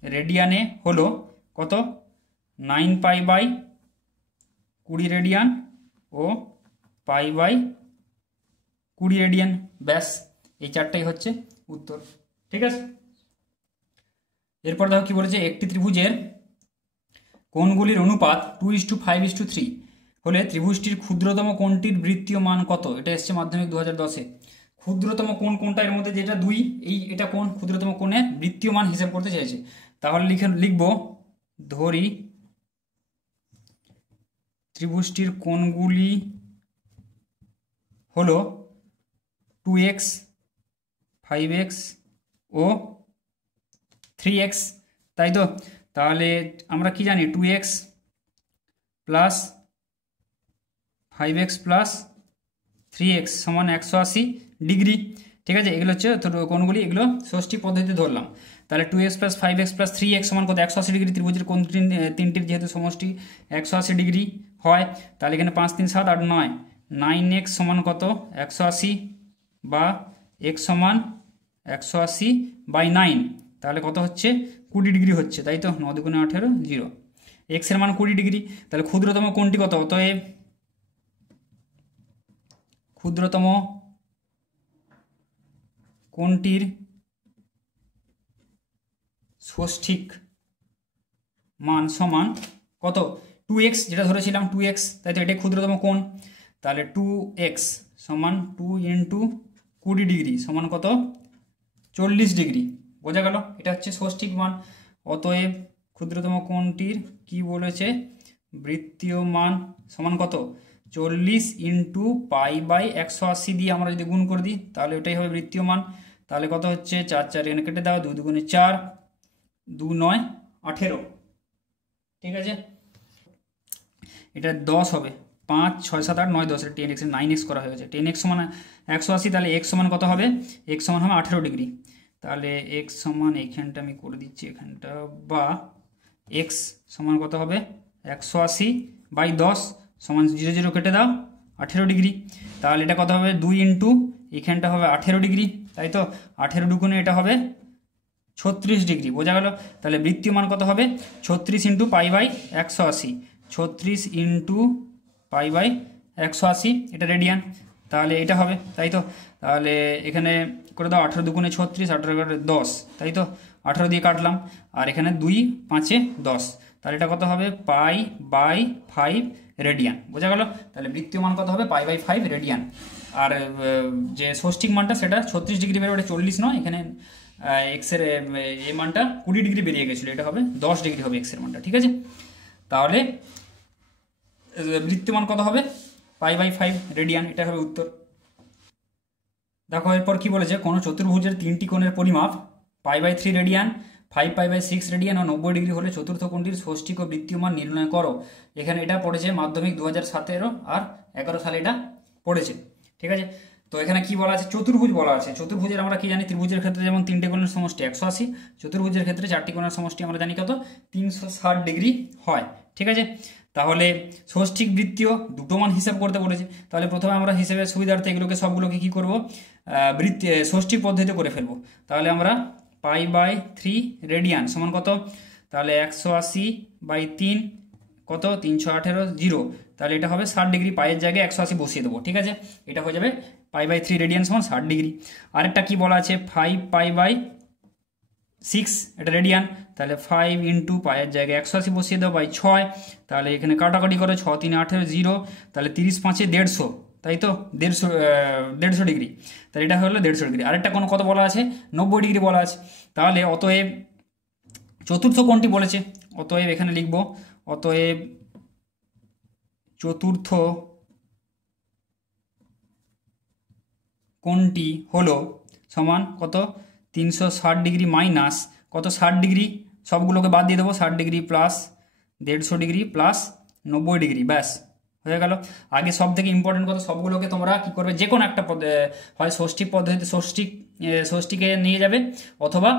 রেডিয়ানে হলো কত 9 পাই বাই 20 রেডিয়ান ও পাই বাই 20 রেডিয়ান। ব্যাস, এই চারটাই হচ্ছে উত্তর। ঠিক আছে, এরপর দেখো কি বলেছে, একটি ত্রিভুজের কোণগুলির অনুপাত 2:5:3 হলে ত্রিভুজটির ক্ষুদ্রতম কোণটির বৃত্তীয় মান কত। এটা এসছে মাধ্যমিক 2010-এ। ক্ষুদ্রতম কোণ কোনটা, এর মধ্যে যেটা 2, এটা কোণ, ক্ষুদ্রতম কোণের বৃত্তীয় মান হিসাব করতে চাইছে। তাহলে লিখব, ধরি ত্রিভুজটির কোণগুলি হলো 2x, 5x ও 3x, তাই তো। তাহলে আমরা কি জানি, 2x plus 5x plus 3x সমান 180 ডিগ্রি। ঠিক আছে, এগুলো হচ্ছে কোণগুলি, এগুলো ষষ্ঠী পদ্ধতিতে ধরলাম। তাহলে 2x plus 5x plus 3x সমান কত 180 ডিগ্রি। ত্রিভুজের কোণ তিনটির যেহেতু সমষ্টি 180 ডিগ্রি হয়, তাহলে এখানে 5 3 7 8 9, 9x সমান কত 180, বা x সমান 180 বাই 9, তাহলে কত হচ্ছে 20 ডিগ্রি হচ্ছে, তাই তো। 9 দুগুণে 18 0, x এর মান 20 ডিগ্রি। তাহলে ক্ষুদ্রতম কোণটি কত, অতএব ক্ষুদ্রতম কোণটির ষষ্ঠিক মান সমান কত 2x, যেটা ধরেছিলাম 2x, তাই তো, এটাই ক্ষুদ্রতম কোণ। তাহলে 2x সমান 2 ইন্টু 20 ডিগ্রি সমান কত 40 ডিগ্রি। বোঝা গেল, এটা হচ্ছে ষষ্ঠিক মান। অতএব ক্ষুদ্রতম কোণটির কি বলেছে, বৃত্তীয় মান সমান কত 40 ইন্টু পাই বাই 180 দিয়ে আমরা যদি গুণ করে দিই তাহলে এটাই হবে বৃত্তীয় মান। তাহলে কত হচ্ছে 4 4 এখানে কেটে দাও, 2 দুগুণে 4, 2 9 18। ঠিক আছে, এটা 10 হবে, 5 6 7 8 9 10, 10x 9x করা হয়ে গেছে। 10x সমান 180, তাহলে x সমান কত হবে, x সমান হবে 18 ডিগ্রি। তাহলে x সমান, এইখানটা আমি করে দিচ্ছি এখানটা, বা x সমান কত হবে 180 বাই 10 সমান 0 0 কেটে দাও 18 ডিগ্রি। তাহলে এটা কত হবে 2 ইন্টু এখানটা হবে 18 ডিগ্রি, তাই তো। 18 দুগুণে এটা হবে 36 ডিগ্রি। বোঝা গেল। তাহলে বৃত্তীয় মান কত হবে 36 into pi by 180, 36 into pi by 180, এটা রেডিয়ান। তাহলে এটা হবে, তাই তো। তাহলে এখানে করে দাও 18 দুগুণে 36, 18 10, তাই তো। 18 দিয়ে কাটলাম, আর এখানে 2 5 10, তাহলে এটা কত হবে পাই বাই 5 রেডিয়ান। বোঝা গেল। তাহলে বৃত্তীয় মান কত হবে পাই বাই 5 রেডিয়ান। আর যে ষষ্ঠিক মানটা সেটা 36 ডিগ্রি বেরোবে, ওটা 40 নয়, এখানে এক্সের এই মানটা 20 ডিগ্রি বেরিয়ে গেছিলো, এটা হবে 10 ডিগ্রি হবে এক্সের মানটা। ঠিক আছে, তাহলে বৃত্তীয় মান কত হবে পাই বাই 5 রেডিয়ান, এটা হবে উত্তর। দেখো এরপর কি বলেছে, কোনো চতুর্ভুজের 3টি কোণের পরিমাপ pi by 3 radian, 5 pi by 6 radian ও 90 ডিগ্রি হলে চতুর্থ কোণটির ষষ্ঠিক ও বৃত্তীয় মান নির্ণয় করো। এখানে এটা পড়েছে মাধ্যমিক 2017 আর 11 সালে এটা পড়েছে। ঠিক আছে, তো এখানে কি বলা আছে, চতুর্ভুজ বলা আছে। চতুর্ভুজের আমরা কি জানি, ত্রিভুজের ক্ষেত্রে যেমন 3টে কোণের সমষ্টি 180, চতুর্ভুজের ক্ষেত্রে 4টি কোণের সমষ্টি আমরা জানি কত 360 ডিগ্রি হয়। ঠিক আছে, তাহলে ষষ্ঠিক বৃত্তীয় দুটো মান হিসাব করতে বলেছে। তাহলে প্রথমে আমরা হিসেবের সুবিধার্থে এগুলোকে সবগুলোকে কি করব, ষষ্ঠী পদ্ধতিতে করে ফেলবো। তাহলে আমরা পাই বাই 3 রেডিয়ান সমান কত, তাহলে 180 বাই 3 কত 318 0, তাহলে এটা হবে 60 ডিগ্রি। পায়ের জায়গায় 180 বসিয়ে দেবো। ঠিক আছে, এটা হয়ে যাবে পাই বাই 3 রেডিয়ান সমান 60 ডিগ্রি। আরেকটা কি বলা আছে 5 পাই বাই 6, এটা রেডিয়ান, তাহলে 5 ইন্টু পায়ের জায়গায় 180 বসিয়ে দাও বাই 6, তাহলে এখানে কাটাকাটি করো, 6 3 18 0, তাহলে 30 5 150, তাই তো 150 ডিগ্রি, তাহলে এটা হলো 150 ডিগ্রি। আরেকটা কোনো কত বলা আছে, 90 ডিগ্রি বলা আছে। তাহলে অতএব চতুর্থ কোণটি বলেছে, অতএব এখানে লিখব, অতএব চতুর্থ কোণটি হলো সমান কত, 360 ডিগ্রি মাইনাস কত, 60 ডিগ্রি, সবগুলোকে বাদ দিয়ে দেবো, 60 degree plus 150 degree plus 90 degree, ব্যাস হয়ে গেল। আগে সব থেকে ইম্পর্টেন্ট কথা, সবগুলোকে তোমরা কি করবে, যে কোনো একটা হয় ষষ্ঠিক পদ্ধতিতে ষষ্ঠীকে নিয়ে যাবে অথবা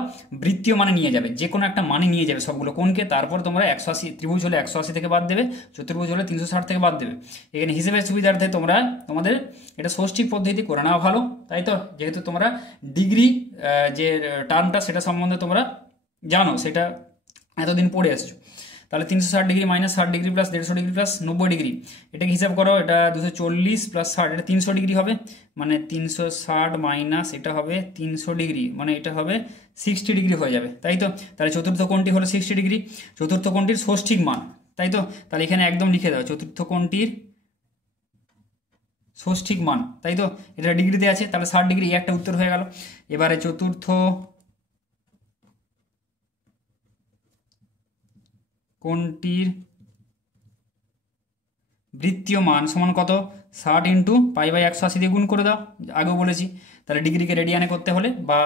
বৃত্তীয় মানে নিয়ে যাবে, যে কোনো একটা মানে নিয়ে যাবে সবগুলো কোণকে, তারপর তোমরা 180, ত্রিভুজ হলে 180 থেকে বাদ দেবে, চতুর্ভুজ হলে 360 থেকে বাদ দেবে। এখানে হিসেবের সুবিধার্থে তোমাদের এটা ষষ্ঠিক পদ্ধতি করে নেওয়া ভালো, তাই তো, যেহেতু তোমরা ডিগ্রি যে টার্মটা সেটা সম্বন্ধে তোমরা জানো, সেটা এতদিন পড়ে আসছো। তাহলে 360 degree minus 60 degree plus 150 degree plus 90 degree, এটাকে হিসাব করো, এটা 240 প্লাস 60, এটা 300 ডিগ্রি হবে, মানে 360 মাইনাস এটা হবে 300 ডিগ্রি, মানে এটা হবে 60 ডিগ্রি হয়ে যাবে, তাই তো। তাহলে চতুর্থ কোণটি হলো 60 ডিগ্রি, চতুর্থ কোণটির ষষ্ঠিক মান, তাই তো। তাহলে এখানে একদম লিখে দাও চতুর্থ কোণটির ষষ্ঠিক মান, তাই তো, এটা ডিগ্রিতে আছে, তাহলে 60 ডিগ্রি, একটা উত্তর হয়ে গেল। এবারে চতুর্থ কোণটির বৃত্তীয় মান সমান কত, 60 ইন্টু পাই বাই 180 দিয়ে গুণ করে দাও, আগেও বলেছি। তাহলে ডিগ্রিকে রেডিয়ানে করতে হলে বা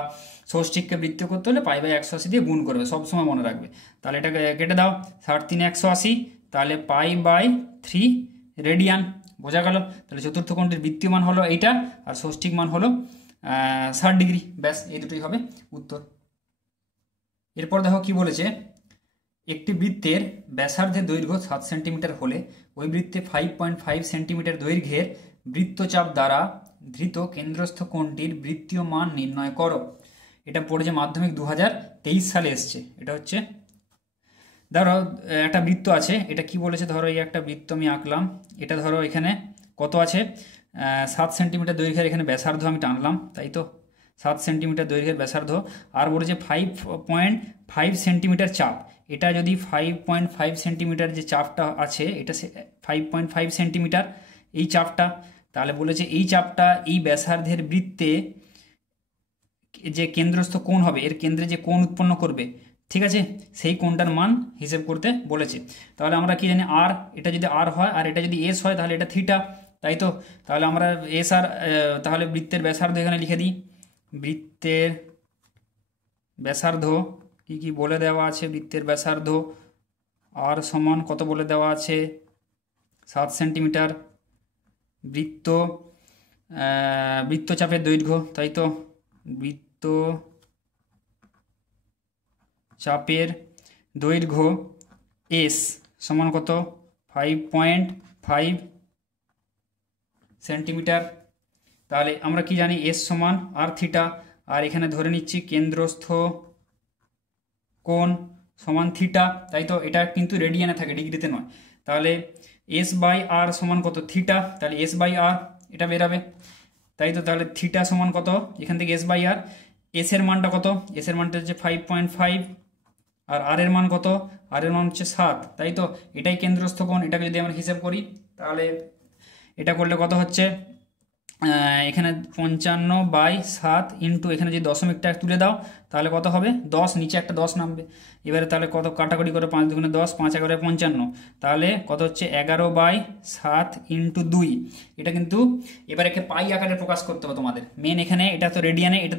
ষষ্ঠিককে বৃত্তীয় করতে হলে পাই বাই 180 দিয়ে গুণ করবে, সবসময় মনে রাখবে। তাহলে এটাকে কেটে দাও, 60 3 180, তাহলে পাই বাই 3 রেডিয়ান, বোঝা গেল। তাহলে চতুর্থ কোণটির বৃত্তীয় মান হলো এইটা, আর ষষ্ঠিক মান হলো 60 ডিগ্রি, ব্যাস এই দুটোই হবে উত্তর। এরপর দেখো কি বলেছে, একটি বৃত্তের ব্যাসার্ধের দৈর্ঘ্য 7 সেন্টিমিটার হলে ওই বৃত্তে 5.5 সেন্টিমিটার দৈর্ঘ্যের বৃত্তচাপ দ্বারা ধৃত কেন্দ্রস্থ কোণটির বৃত্তীয় মান নির্ণয় করো। এটা পড়েছে মাধ্যমিক 2023 সালে এসছে। এটা হচ্ছে, ধরো একটা বৃত্ত আছে, এটা কি বলেছে, ধরো এই একটা বৃত্ত আমি আঁকলাম, এটা ধরো এখানে কত আছে, 7 সেন্টিমিটার দৈর্ঘ্যের এখানে ব্যাসার্ধ আমি টানলাম, তাই তো, 7 সেন্টিমিটার দৈর্ঘ্যের ব্যাসার্ধ, আর বলেছে 5.5 সেন্টিমিটার চাপ। এটা যদি 5.5 সেন্টিমিটার যে চাপটা আছে, এটা 5.5 সেন্টিমিটার এই চাপটা, তাহলে বলেছে এই চাপটা এই ব্যাসার্ধের বৃত্তে যে কেন্দ্রস্থ কোণ হবে, এর কেন্দ্রে যে কোণ উৎপন্ন করবে, ঠিক আছে, সেই কোণটার মান হিসেব করতে বলেছে। তাহলে আমরা কি জানি, আর এটা যদি আর হয় আর এটা যদি এস হয় তাহলে এটা থিটা, তাই তো। তাহলে আমরা এস আর, তাহলে বৃত্তের ব্যাসার্ধ এখানে লিখে দিই, বৃত্তের ব্যাসার্ধ কি কি বলে দেওয়া আছে, বৃত্তের ব্যাসার্ধ আর সমান কত বলে দেওয়া আছে, 7 সেন্টিমিটার, বৃত্তচাপের দৈর্ঘ্য, তাই তো, বৃত্তচাপের দৈর্ঘ্য এস সমান কত, 5.5 সেন্টিমিটার। তাহলে আমরা কি জানি, এস সমান আর থিটা, আর এখানে ধরে নিচ্ছি কেন্দ্রস্থ কোণ সমান থিটা, তাই তো। এটা কিন্তু রেডিয়ানে থাকে, ডিগ্রিতে নয়। তাহলে এস বাই আর সমান কত, থিটা, তাহলে এস বাই আর এটা বেরাবে, তাই তো। তাহলে থিটা সমান কত, এখান থেকে এস বাই আর, এস এর মানটা কত, এস এর মানটা হচ্ছে 5.5, আর আর এর মান কত, আর এর মান হচ্ছে 7, তাই তো। এটাই কেন্দ্রস্থ কোণ। এটাকে যদি আমরা হিসাব করি তাহলে এটা করলে কত হচ্ছে, এখানে 55/7 ইন্টু এখানে যদি দশমিকটা তুলে দাও তাহলে কত হবে, 10, নিচে একটা 10 নামবে। এবারে তাহলে কত কাটাকাটি করে, 5 2 10, 5 11 55, তাহলে কত হচ্ছে 11/7 ইন্টু 2। এটা কিন্তু এবার একে পাই আকারে প্রকাশ করতে হবে তোমাদের, মেন এখানে এটা তো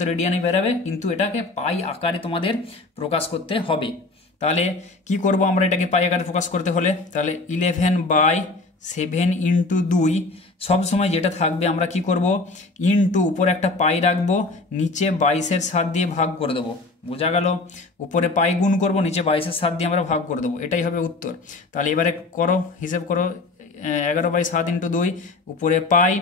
রেডিয়ানে বেরাবে, কিন্তু এটাকে পাই আকারে তোমাদের প্রকাশ করতে হবে। তাহলে কি করব আমরা, এটাকে পাই আকারে প্রকাশ করতে হলে তাহলে 11/7 ইন্টু 2, সবসময় যেটা থাকবে আমরা কি করব, ইন্টু উপরে একটা পাই রাখবো, নিচে 22-এর 7 দিয়ে ভাগ করে দেবো, বোঝা গেল। উপরে পাই গুণ করব, নিচে 22-এর 7 দিয়ে আমরা ভাগ করে দেবো, এটাই হবে উত্তর। তাহলে এবারে করো, হিসেব করো, 11/7 ইন্টু 2, উপরে পাই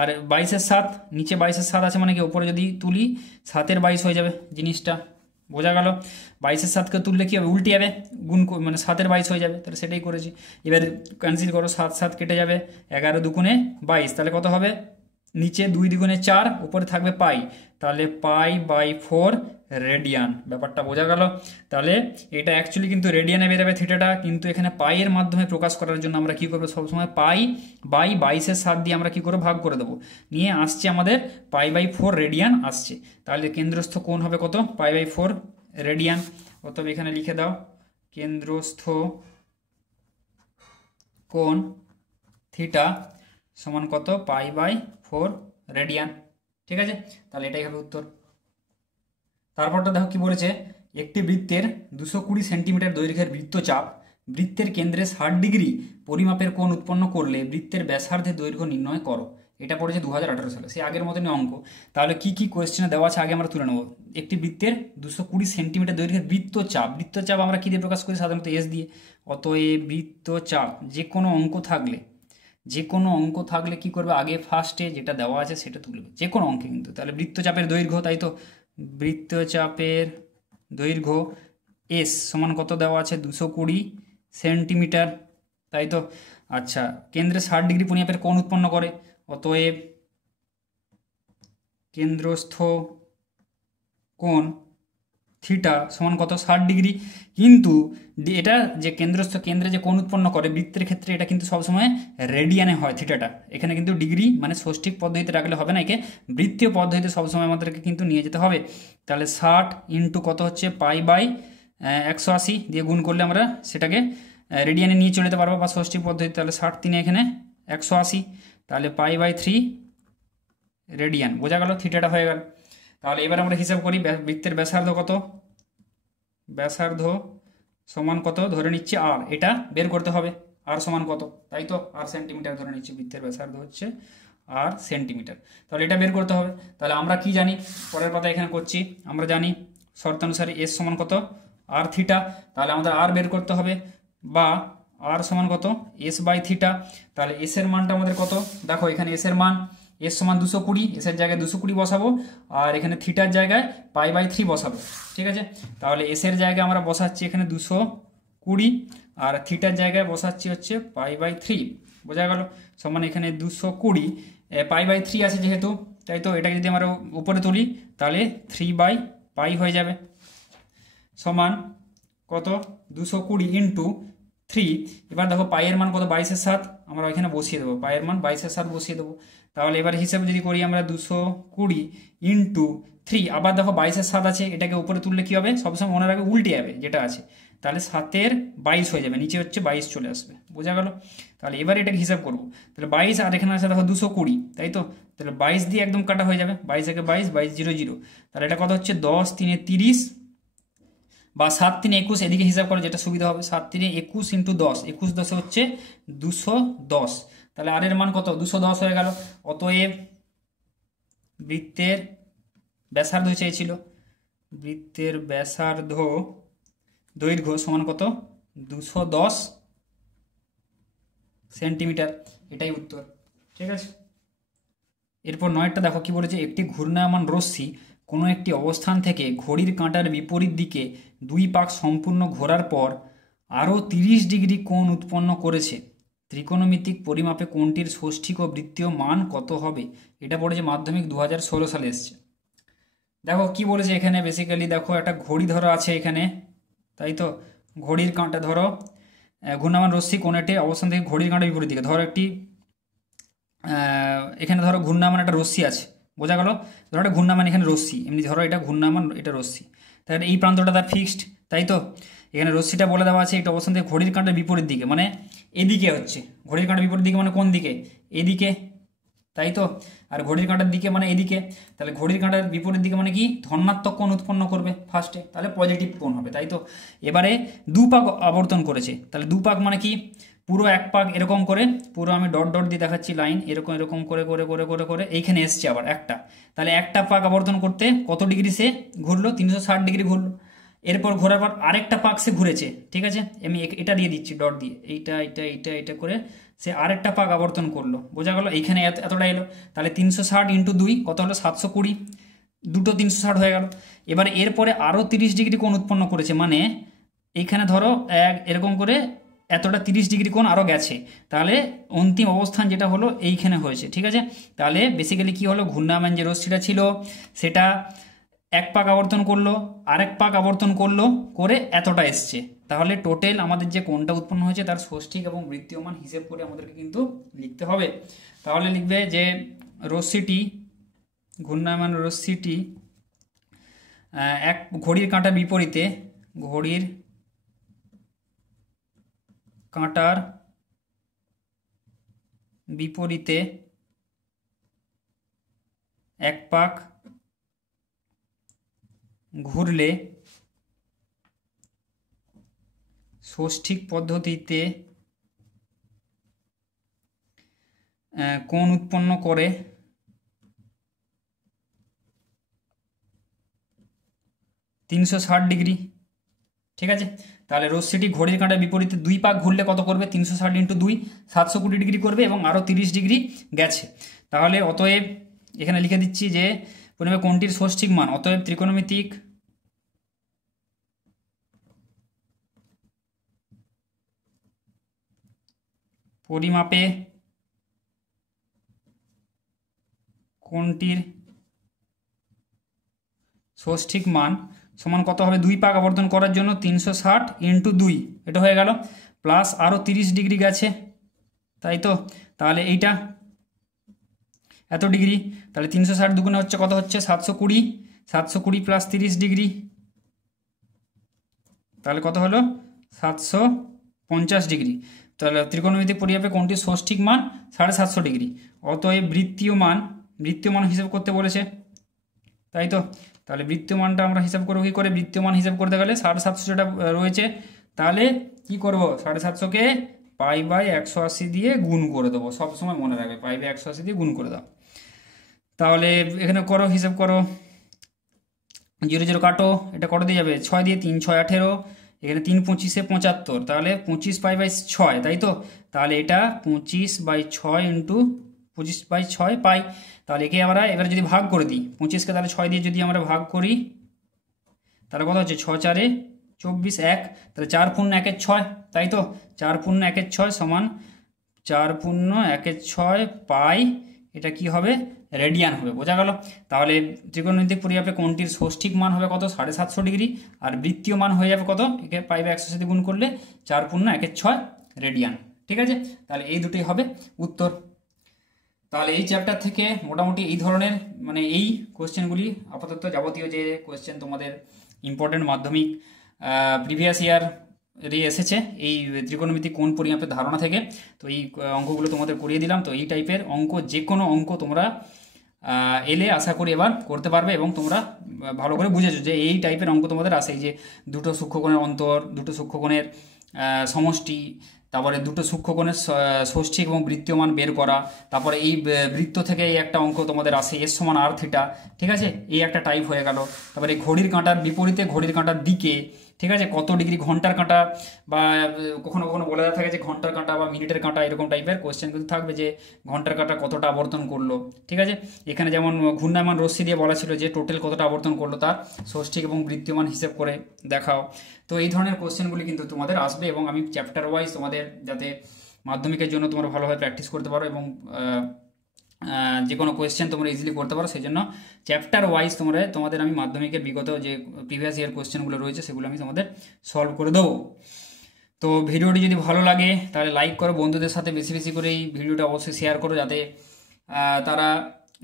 আর 22-এর 7, নিচে 22-এর 7 আছে, মানে কি উপরে যদি তুলি 7-এর 22 হয়ে যাবে জিনিসটা, বোঝা গেল। 22-এর 7কে তুললে কি হবে, উল্টে যাবে, গুণ মানে 7-এর 22 হয়ে যাবে, তাহলে সেটাই করেছি। এবার ক্যান্সেল করো, 7 7 কেটে যাবে, 11 2 22, তাহলে কত হবে, নিচে 2 দ্বিগুণে 4, উপরে থাকবে পাই, তাহলে π/4 রেডিয়ান। ব্যাপারটা বোঝা গেল? তাহলে এটা অ্যাকচুয়ালি কিন্তু রেডিয়ানে বেরোবে থিটাটা, কিন্তু এখানে পাইয়ের মাধ্যমে প্রকাশ করার জন্য আমরা কি করবো সবসময় π/22 দিয়ে আমরা কি করে ভাগ করে দেবো, নিয়ে আসছে আমাদের π/4 রেডিয়ান আসছে। তাহলে কেন্দ্রস্থ কোণ হবে কত? π/4 রেডিয়ান। অতএব এখানে লিখে দাও কেন্দ্রস্থ কোণ থিটা সমান কত? π/4 রেডিয়ান। ঠিক আছে, তাহলে এটাই হবে উত্তর। তারপরটা দেখো কি বলেছে, একটি বৃত্তের 220 সেন্টিমিটার দৈর্ঘ্যের বৃত্তচাপ বৃত্তের কেন্দ্রে 60 ডিগ্রি পরিমাপের কোণ উৎপন্ন করলে বৃত্তের ব্যাসার্ধের দৈর্ঘ্য নির্ণয় করো। এটা পড়েছে 2018 সালে, সেই আগের মতনই অঙ্ক। তাহলে কি কি কোয়েশ্চেনে দেওয়া আছে আগে আমরা তুলে নেবো। একটি বৃত্তের 220 সেন্টিমিটার দৈর্ঘ্যের বৃত্তচাপ, বৃত্তচাপ আমরা কি দিয়ে প্রকাশ করি? সাধারণত এস দিয়ে। অতএব বৃত্তচাপ যে কোনো অঙ্ক থাকলে কি করবে? আগে ফার্স্টে যেটা দেওয়া আছে সেটা তুলবে, যে কোনো অঙ্কে কিন্তু। তাহলে বৃত্তচাপের দৈর্ঘ্য, তাই তো বৃত্তচাপের দৈর্ঘ্য এস সমান কত দেওয়া আছে? 220 সেন্টিমিটার, তাই তো। আচ্ছা, কেন্দ্রে 60 ডিগ্রি পরিমাপের কোণ উৎপন্ন করে, অতএব কেন্দ্রস্থ কোণ থিটা সমান কত? 60 ডিগ্রি। কিন্তু এটা যে কেন্দ্রে যে কোণ উৎপন্ন করে বৃত্তের ক্ষেত্রে, এটা কিন্তু সবসময় রেডিয়ানে হয় থিটাটা। এখানে কিন্তু ডিগ্রি মানে ষষ্ঠিক পদ্ধতিতে রাখলে হবে না, একে বৃত্তীয় পদ্ধতিতে সবসময় আমাদেরকে কিন্তু নিয়ে যেতে হবে। তাহলে 60 ইন্টু কত হচ্ছে? π/180 দিয়ে গুণ করলে আমরা সেটাকে রেডিয়ানে নিয়ে চলে যেতে পারবো, বা ষষ্ঠিক পদ্ধতি। তাহলে 60 3 এখানে 180, তাহলে π/3 রেডিয়ান। বোঝা গেল? থিটাটা হয়ে গেল। তাহলে এবার আমরা হিসাব করি বৃত্তের ব্যাসার্ধ কত? ব্যাসার্ধ সমান কত ধরে নিচ্ছি আর, এটা বের করতে হবে আর সমান কত, তাই তো। আর সেন্টিমিটার ধরে নিচ্ছি, বৃত্তের ব্যাসার্ধ হচ্ছে আর সেন্টিমিটার। তাহলে এটা বের করতে হবে। তাহলে আমরা কি জানি? পরের পাতা এখানে করছি, আমরা জানি শর্তানুসারে এস সমান কত? আর থিটা। তাহলে আমাদের আর বের করতে হবে, বা আর সমান কত? s/থিটা। তাহলে এস এর মানটা আমাদের কত? দেখো এখানে এস এর মান, এস সমান 220, এসের জায়গায় 220 বসাবো, আর এখানে থিটার জায়গায় π/3 বসাবো। ঠিক আছে, তাহলে এসের জায়গায় আমরা বসাচ্ছি এখানে 220, আর থিটার জায়গায় বসাচ্ছি হচ্ছে π/3। বোঝা গেল? সমান এখানে 220, π/3 আছে যেহেতু, তাই তো। এটাকে যদি আমরা উপরে তুলি তাহলে 3/π হয়ে যাবে, সমান কত? 220 ইন্টু 3। এবার দেখো পাইয়ের মান কত? 22/7, আমরা ওইখানে বসিয়ে দেবো, পাইয়ের মান 22/7 বসিয়ে দেবো। তাহলে এবার হিসাবে যদি করি আমরা 220 ইন্টু 3, আবার দেখো 22/7 আছে, এটাকে উপরে তুললে কি হবে? সবসময় মনে রাখবে উল্টে যাবে যেটা আছে, তাহলে 7 22 হয়ে যাবে, নিচে হচ্ছে 22 চলে আসবে। বোঝা গেল? তাহলে এবার এটাকে হিসাব করবো, তাহলে 22 আর এখানে আছে দেখো 220, তাই তো। তাহলে 22 দিয়ে একদম কাটা হয়ে যাবে, 22 একে 22, 22 0 0। তাহলে এটা কত হচ্ছে? 10 3 30, বা 7 3 21, এদিকে হিসাব করে যেটা সুবিধা হবে। 7 3 21 ইন্টু 10, 21 10 হচ্ছে 210। তাহলে আর এর মান কত? 210 হয়ে গেল। অতএব বৃত্তের ব্যাসার্ধ চেয়েছিল, বৃত্তের ব্যাসার্ধ দৈর্ঘ্য সমান কত? 210 সেন্টিমিটার। এটাই উত্তর। ঠিক আছে, এরপর 9টা দেখো কি বলেছে, একটি ঘূর্ণায়মান রশ্মি কোনো একটি অবস্থান থেকে ঘড়ির কাঁটার বিপরীত দিকে 2 পাক সম্পূর্ণ ঘোরার পর আরও 30 ডিগ্রি কোণ উৎপন্ন করেছে। ত্রিকোণমিতিক পরিমাপে কোণটির ষষ্ঠিক ও বৃত্তীয় মান কত হবে? এটা পড়েছে মাধ্যমিক 2016 সালে এসছে। দেখো কি বলেছে এখানে, বেসিক্যালি দেখো একটা ঘড়ি ধরো আছে এখানে, তাই তো। ঘড়ির কাঁটা ধরো, ঘূর্ণায়মান রশ্মি কোণেটি অবস্থান থেকে ঘড়ির কাঁটার বিপরীত দিকে, ধরো একটি এখানে ধরো ঘূর্ণায়মান একটা রশ্মি আছে। বোঝা গেল? ধরো একটা ঘূর্ণায়মান এখানে রশ্মি, এমনি ধরো এটা ঘূর্ণায়মান, এটা রশ্মি। তাহলে এই প্রান্তটা তার ফিক্সড, তাই তো। এখানে রশ্মিটা বলে দেওয়া আছে এটা অবস্থান থেকে ঘড়ির কাঁটার বিপরীত দিকে, মানে এদিকে হচ্ছে। ঘড়ির কাঁটার বিপরীত দিকে মানে কোন দিকে? এদিকে, তাই তো। আর ঘড়ির কাঁটার দিকে মানে এদিকে। তাহলে ঘড়ির কাঁটার বিপরীত দিকে মানে কি? ধনাত্মক কোণ উৎপন্ন করবে ফার্স্টে, তাহলে পজিটিভ কোণ হবে, তাই তো। এবারে 2 পাক আবর্তন করেছে, তাহলে 2 পাক মানে কি? পুরো 1 পাক এরকম করে, পুরো আমি ডট ডট দিয়ে দেখাচ্ছি লাইন, এরকম এরকম করে করে করে করে করে এইখানে এসছে আবার একটা। তাহলে একটা পাক আবর্তন করতে কত ডিগ্রি সে ঘুরলো? 360 ডিগ্রি ঘুরলো। এরপর ঘোরার পর আরেকটা পাক সে ঘুরেছে, ঠিক আছে। আমি এটা দিয়ে দিচ্ছি ডট দিয়ে, এইটা এইটা এইটা এইটা করে সে আরেকটা পাক আবর্তন করলো। বোঝা গেল? এইখানে এতটা এলো, তাহলে 360 ইন্টু 2 কত হলো? 720, দুটো 360 হয়ে গেল। এবার এরপরে আরও 30 ডিগ্রি কোণ উৎপন্ন করেছে, মানে এইখানে ধরো এরকম করে এতটা 30 ডিগ্রি কোণ আরও গেছে, তাহলে অন্তিম অবস্থান যেটা হলো এইখানে হয়েছে। ঠিক আছে, তাহলে বেসিক্যালি কি হলো, ঘূর্ণায়মান যে রশ্মিটা ছিল সেটা এক পাক আবর্তন করলো, আরেক পাক আবর্তন করলো, করে এতটা এসছে। তাহলে টোটাল আমাদের যে কোণটা উৎপন্ন হয়েছে তার ষষ্ঠিক এবং বৃত্তীয় মান হিসেব করে আমাদেরকে কিন্তু লিখতে হবে। তাহলে লিখবে যে রশ্মিটি, ঘূর্ণায়মান রশ্মিটি এক ঘড়ির কাঁটার বিপরীতে, ঘড়ির কাঁটার বিপরীতে এক পাক ঘুরলে ষষ্ঠিক পদ্ধতিতে কোণ উৎপন্ন করে 360 ডিগ্রি। ঠিক আছে, তাহলে রশ্মিটি ঘড়ির কাঁটার বিপরীতে 2 পাক ঘুরলে কত করবে, 360 ইন্টু 2 720 ডিগ্রি করবে এবং আরও 30 ডিগ্রি গেছে। তাহলে অতএব এখানে লিখে দিচ্ছি যে প্রথমে কোণটির ষষ্ঠিক মান, অতএব ত্রিকোণমিতিক পরিমাপে কোণটির ষষ্ঠিক মান সমান কত হবে, 2 পাক আবর্তন করার জন্য 360 ইন্টু 2, এটা হয়ে গেল, প্লাস আরও 30 ডিগ্রি গেছে, তাই তো। তাহলে এইটা এত ডিগ্রি, তাহলে 360 দুগুণে হচ্ছে কত হচ্ছে 720, 720 প্লাস 30 ডিগ্রি, তাহলে কত হলো 750 ডিগ্রি। তাহলে ত্রিকোণমিতিক পরিমাপে কোণটির ষষ্ঠিক মান 750 ডিগ্রি। অতএব বৃত্তীয় মান হিসাব করতে বলেছে, তাই তো। তাহলে বৃত্তীয় মানটা আমরা হিসাব করবো কী করে, বৃত্তীয় মান হিসাব করতে গেলে 750 যেটা রয়েছে, তাহলে কি করব, 750কে π/180 দিয়ে গুণ করে দেবো, সবসময় মনে রাখবে π/180 দিয়ে গুণ করে দাও। তাহলে এখানে করো, হিসাব করো, 0 0 কাটো, এটা কত দিয়ে যাবে, 6 দিয়ে 3 6 18, এখানে 3 25 75, তাহলে 25 π/6, তাই তো। তাহলে এটা 25/6 ইন্টু 25/6 পাই। তাহলে একে আমরা এবার যদি ভাগ করে দিই 25কে, তাহলে 6 দিয়ে যদি আমরা ভাগ করি তাহলে কত হচ্ছে, 6 4 24 1, তাহলে 4 পূর্ণ 1 6, তাই তো। 4 পূর্ণ 1 6 সমান 4 পূর্ণ 1 6 পাই, এটা কি হবে, রেডিয়ান হবে, বোঝা গেল। তাহলে ত্রিকোণমিতিক পরিমাপে কোণটির ষষ্ঠিক মান হবে কত, 750 ডিগ্রি, আর বৃত্তীয় মান হয়ে যাবে কত, একে π/180 সাথে গুণ করলে 4 পূর্ণ 1 6 রেডিয়ান। ঠিক আছে, তাহলে এই দুটোই হবে উত্তর। তাহলে এই চ্যাপ্টার থেকে মোটামুটি এই ধরনের মানে এই কোয়েশ্চেনগুলি আপাতত যাবতীয় যে কোয়েশ্চেন তোমাদের ইম্পর্টেন্ট মাধ্যমিক প্রিভিয়াস ইয়ার এসেছে এই ত্রিকোণমিতিক কোণ পরিমাপের ধারণা থেকে, তো এই অঙ্কগুলো তোমাদের করিয়ে দিলাম। তো এই টাইপের অঙ্ক, যে কোনো অঙ্ক তোমরা এলে আশা করি এবার করতে পারবে, এবং তোমরা ভালো করে বুঝেছো যে এই টাইপের অঙ্ক তোমাদের আসে, এই যে দুটো সূক্ষ্মকোণের অন্তর, দুটো সূক্ষ্মকোণের সমষ্টি, তারপরে দুটো সূক্ষ্মকোণের ষষ্ঠিক এবং বৃত্তীয় মান বের করা, তারপরে এই বৃত্ত থেকে এই একটা অঙ্ক তোমাদের আসে S সমান r থিটা। ঠিক আছে, এই একটা টাইপ হয়ে গেল। তারপরে ঘড়ির কাঁটার বিপরীতে ঘড়ির কাঁটার দিকে, ঠিক আছে, কত ডিগ্রি, ঘন্টার কাঁটা, বা কখনো কখনো বলা থাকে যে ঘন্টার কাঁটা বা মিনিটের কাঁটা, এরকম টাইপের কোয়েশ্চেন কিন্তু থাকবে যে ঘন্টার কাঁটা কতটা আবর্তন করলো। ঠিক আছে, এখানে যেমন ঘূর্ণায়মান রশ্মি দিয়ে বলা ছিল যে টোটাল কতটা আবর্তন করলো তার ষষ্ঠিক এবং বৃত্তীয় মান হিসেব করে দেখাও। তো এই ধরনের কোয়েশ্চেনগুলি কিন্তু তোমাদের আসবে, এবং আমি চ্যাপ্টার ওয়াইজ তোমাদের যাতে মাধ্যমিকের জন্য তোমরা ভালোভাবে প্র্যাকটিস করতে পারো এবং যে কোনো কোয়েশ্চেন তোমরা ইজিলি করতে পারো, সেই জন্য চ্যাপ্টার ওয়াইজ তোমাদের আমি মাধ্যমিকের বিগত যে প্রিভিয়াস ইয়ার কোয়েশ্চেনগুলো রয়েছে সেগুলো আমি তোমাদের সলভ করে দেবো। তো ভিডিওটি যদি ভালো লাগে তাহলে লাইক করো, বন্ধুদের সাথে বেশি বেশি করে এই ভিডিওটা অবশ্যই শেয়ার করো, যাতে তারা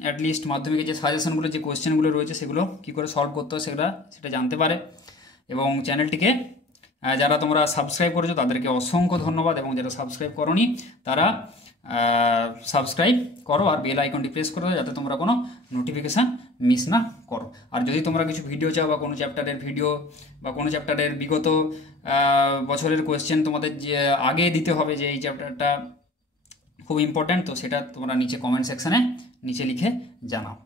অ্যাটলিস্ট মাধ্যমিকের যে সাজেশনগুলো, যে কোয়েশ্চেনগুলো রয়েছে সেগুলো কী করে সলভ করতে হয় সেটা জানতে পারে। এবং চ্যানেলটিকে যারা তোমরা সাবস্ক্রাইব করেছো তাদেরকে অসংখ্য ধন্যবাদ, এবং যারা সাবস্ক্রাইব করোনি তারা সাবস্ক্রাইব করো আর বেল আইকনটি প্রেস করো, যাতে তোমরা কোনো নোটিফিকেশান মিস না করো। আর যদি তোমরা কিছু ভিডিও চাও বা কোনো চ্যাপ্টারের ভিডিও বা কোনো চ্যাপ্টারের বিগত বছরের কোয়েশ্চেন তোমাদের যে আগে দিতে হবে, যে এই চ্যাপ্টারটা খুব ইম্পর্ট্যান্ট, তো সেটা তোমরা নিচে কমেন্ট সেকশানে নিচে লিখে জানাও।